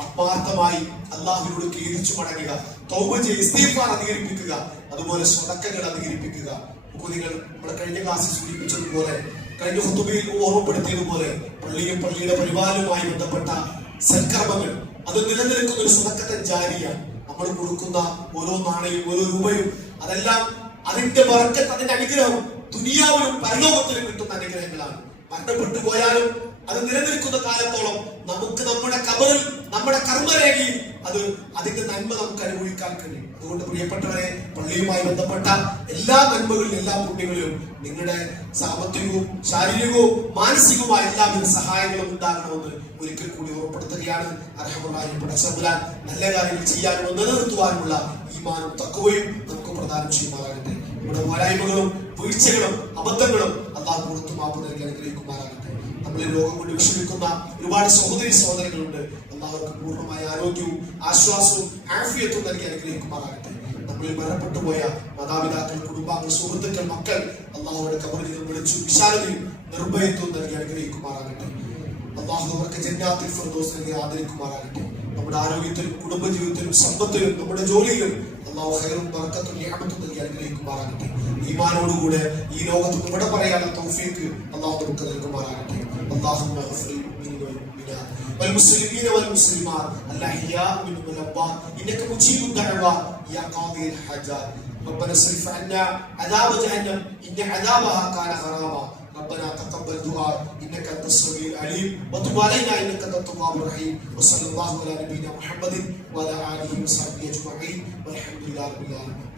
ആത്മാർത്ഥമായി അള്ളാഹുവിനോട് ഖേദിച്ചു മടങ്ങുക, തൗബ ചെയ്ത് ഇസ്തിഗ്ഫാർ അധികരിപ്പിക്കുക, അതുപോലെ സ്വതക്കകൾ അധികരിപ്പിക്കുക. നിങ്ങൾ നമ്മുടെ കഴിഞ്ഞ ക്ലാസ്സിൽ സൂചിപ്പിച്ചതുപോലെ, കഴിഞ്ഞ ഖുതുബയിൽ ഓർമ്മപ്പെടുത്തിയതുപോലെ, പള്ളിയും പള്ളിയുടെ പരിപാലനവുമായി ബന്ധപ്പെട്ട സൽക്കർമ്മങ്ങൾ അത് നിലനിൽക്കുന്ന ഒരു സ്വതക്കത്തെ ജാരിയാണ്. നമ്മൾ കൊടുക്കുന്ന ഓരോ നാണയവും ഓരോ രൂപയും അതെല്ലാം അതിന്റെ ബർക്കത്ത്, അതിന്റെ അനുഗ്രഹം ദുനിയാവിലും പരലോകത്തിലും കിട്ടുന്ന അനുഗ്രഹങ്ങളാണ്. മരണപ്പെട്ടു പോയാലും അത് നിലനിൽക്കുന്ന കാലത്തോളം നമുക്ക് നമ്മുടെ കബറിൽ, നമ്മുടെ കർമ്മരേഖയിൽ അതിന്റെ നന്മ നമുക്ക് അനുഭവിക്കാൻ കഴിയും. അതുകൊണ്ട് പ്രിയപ്പെട്ടവരെ, പള്ളിയുമായി ബന്ധപ്പെട്ട എല്ലാ നന്മകളിലും എല്ലാ പുണ്യങ്ങളിലും നിങ്ങളുടെ സാമ്പത്തികവും ശാരീരികവും മാനസികവുമായ എല്ലാവിധ സഹായങ്ങളും ഉണ്ടാകണമെന്ന് ഒരിക്കൽ കൂടി ഓർമ്മപ്പെടുത്തുകയാണ്. അർഹമറായ പടച്ചതമ്പുരാൻ നല്ല കാര്യങ്ങൾ ചെയ്യാനും നിലനിർത്തുവാനുമുള്ള ഈമാനും തഖ്വയും നമുക്ക് പ്രദാനം ചെയ്യുമാറാകട്ടെ. നമ്മുടെ പോരായ്മകളും വീഴ്ചകളും അബദ്ധങ്ങളും അല്ലാഹു പുറത്തു മാപ്പ് നൽകി അനുഗ്രഹിക്കുമാറാകട്ടെ. നമ്മളെ രോഗം കൊണ്ട് വിഷമിക്കുന്ന ഒരുപാട് സഹോദരി സഹോദരങ്ങളുണ്ട്. അല്ലാഹുവിന്റെ പൂർണ്ണമായ ആരോഗ്യവും ആശ്വാസവും ആഫിയത്തും നൽകി അനുഗ്രഹിക്കുമാറാകട്ടെ. നമ്മളിൽ മരണപ്പെട്ടു പോയ മാതാപിതാക്കൾ, കുടുംബാംഗങ്ങൾ, സുഹൃത്തുക്കൾ, മക്കൾ അല്ലാഹുവിന്റെ ഖബറിൽ നിന്ന് വിളിച്ചു വിശാലതയും നിർഭയത്വവും നൽകി അനുഗ്രഹിക്കുമാറാകട്ടെ. അല്ലാഹു അവർക്ക് ജന്നാത്തുൽ ഫിർദൗസ് നൽകി ആദരിക്കുമാറാകട്ടെ. നമ്മുടെ ആരോഗ്യത്തിലും കുടുംബജീവിതത്തിലും സമ്പത്തിലും നമ്മുടെ ജോലിയിലും അല്ലാഹു ഖൈറും ബറക്കത്തും നിഅമത്തും നൽകി അനുഗ്രഹിക്കുമാറാകട്ടെ. ഈമാനോടുകൂടെ ഈ ലോകത്ത് ഇവിടെ പറയാനുള്ള തൗഫീഖ് അല്ലാഹു നമുക്ക് നൽകുമാറാകട്ടെ. اللهم اغفر للمؤمنين والمؤمنات والمسلمين والمسلمات الاحياء منهم والاموات انك مجيب الدعوات يا قاضي الحاجات. ربنا اصرف عنا عذاب جهنم ان عذابها كان غراما. ربنا تقبل دعاء انك انت السميع العليم وتب علينا انك انت التواب الرحيم. وصلى الله على نبينا محمد وعلى اله وصحبه اجمعين والحمد لله رب العالمين.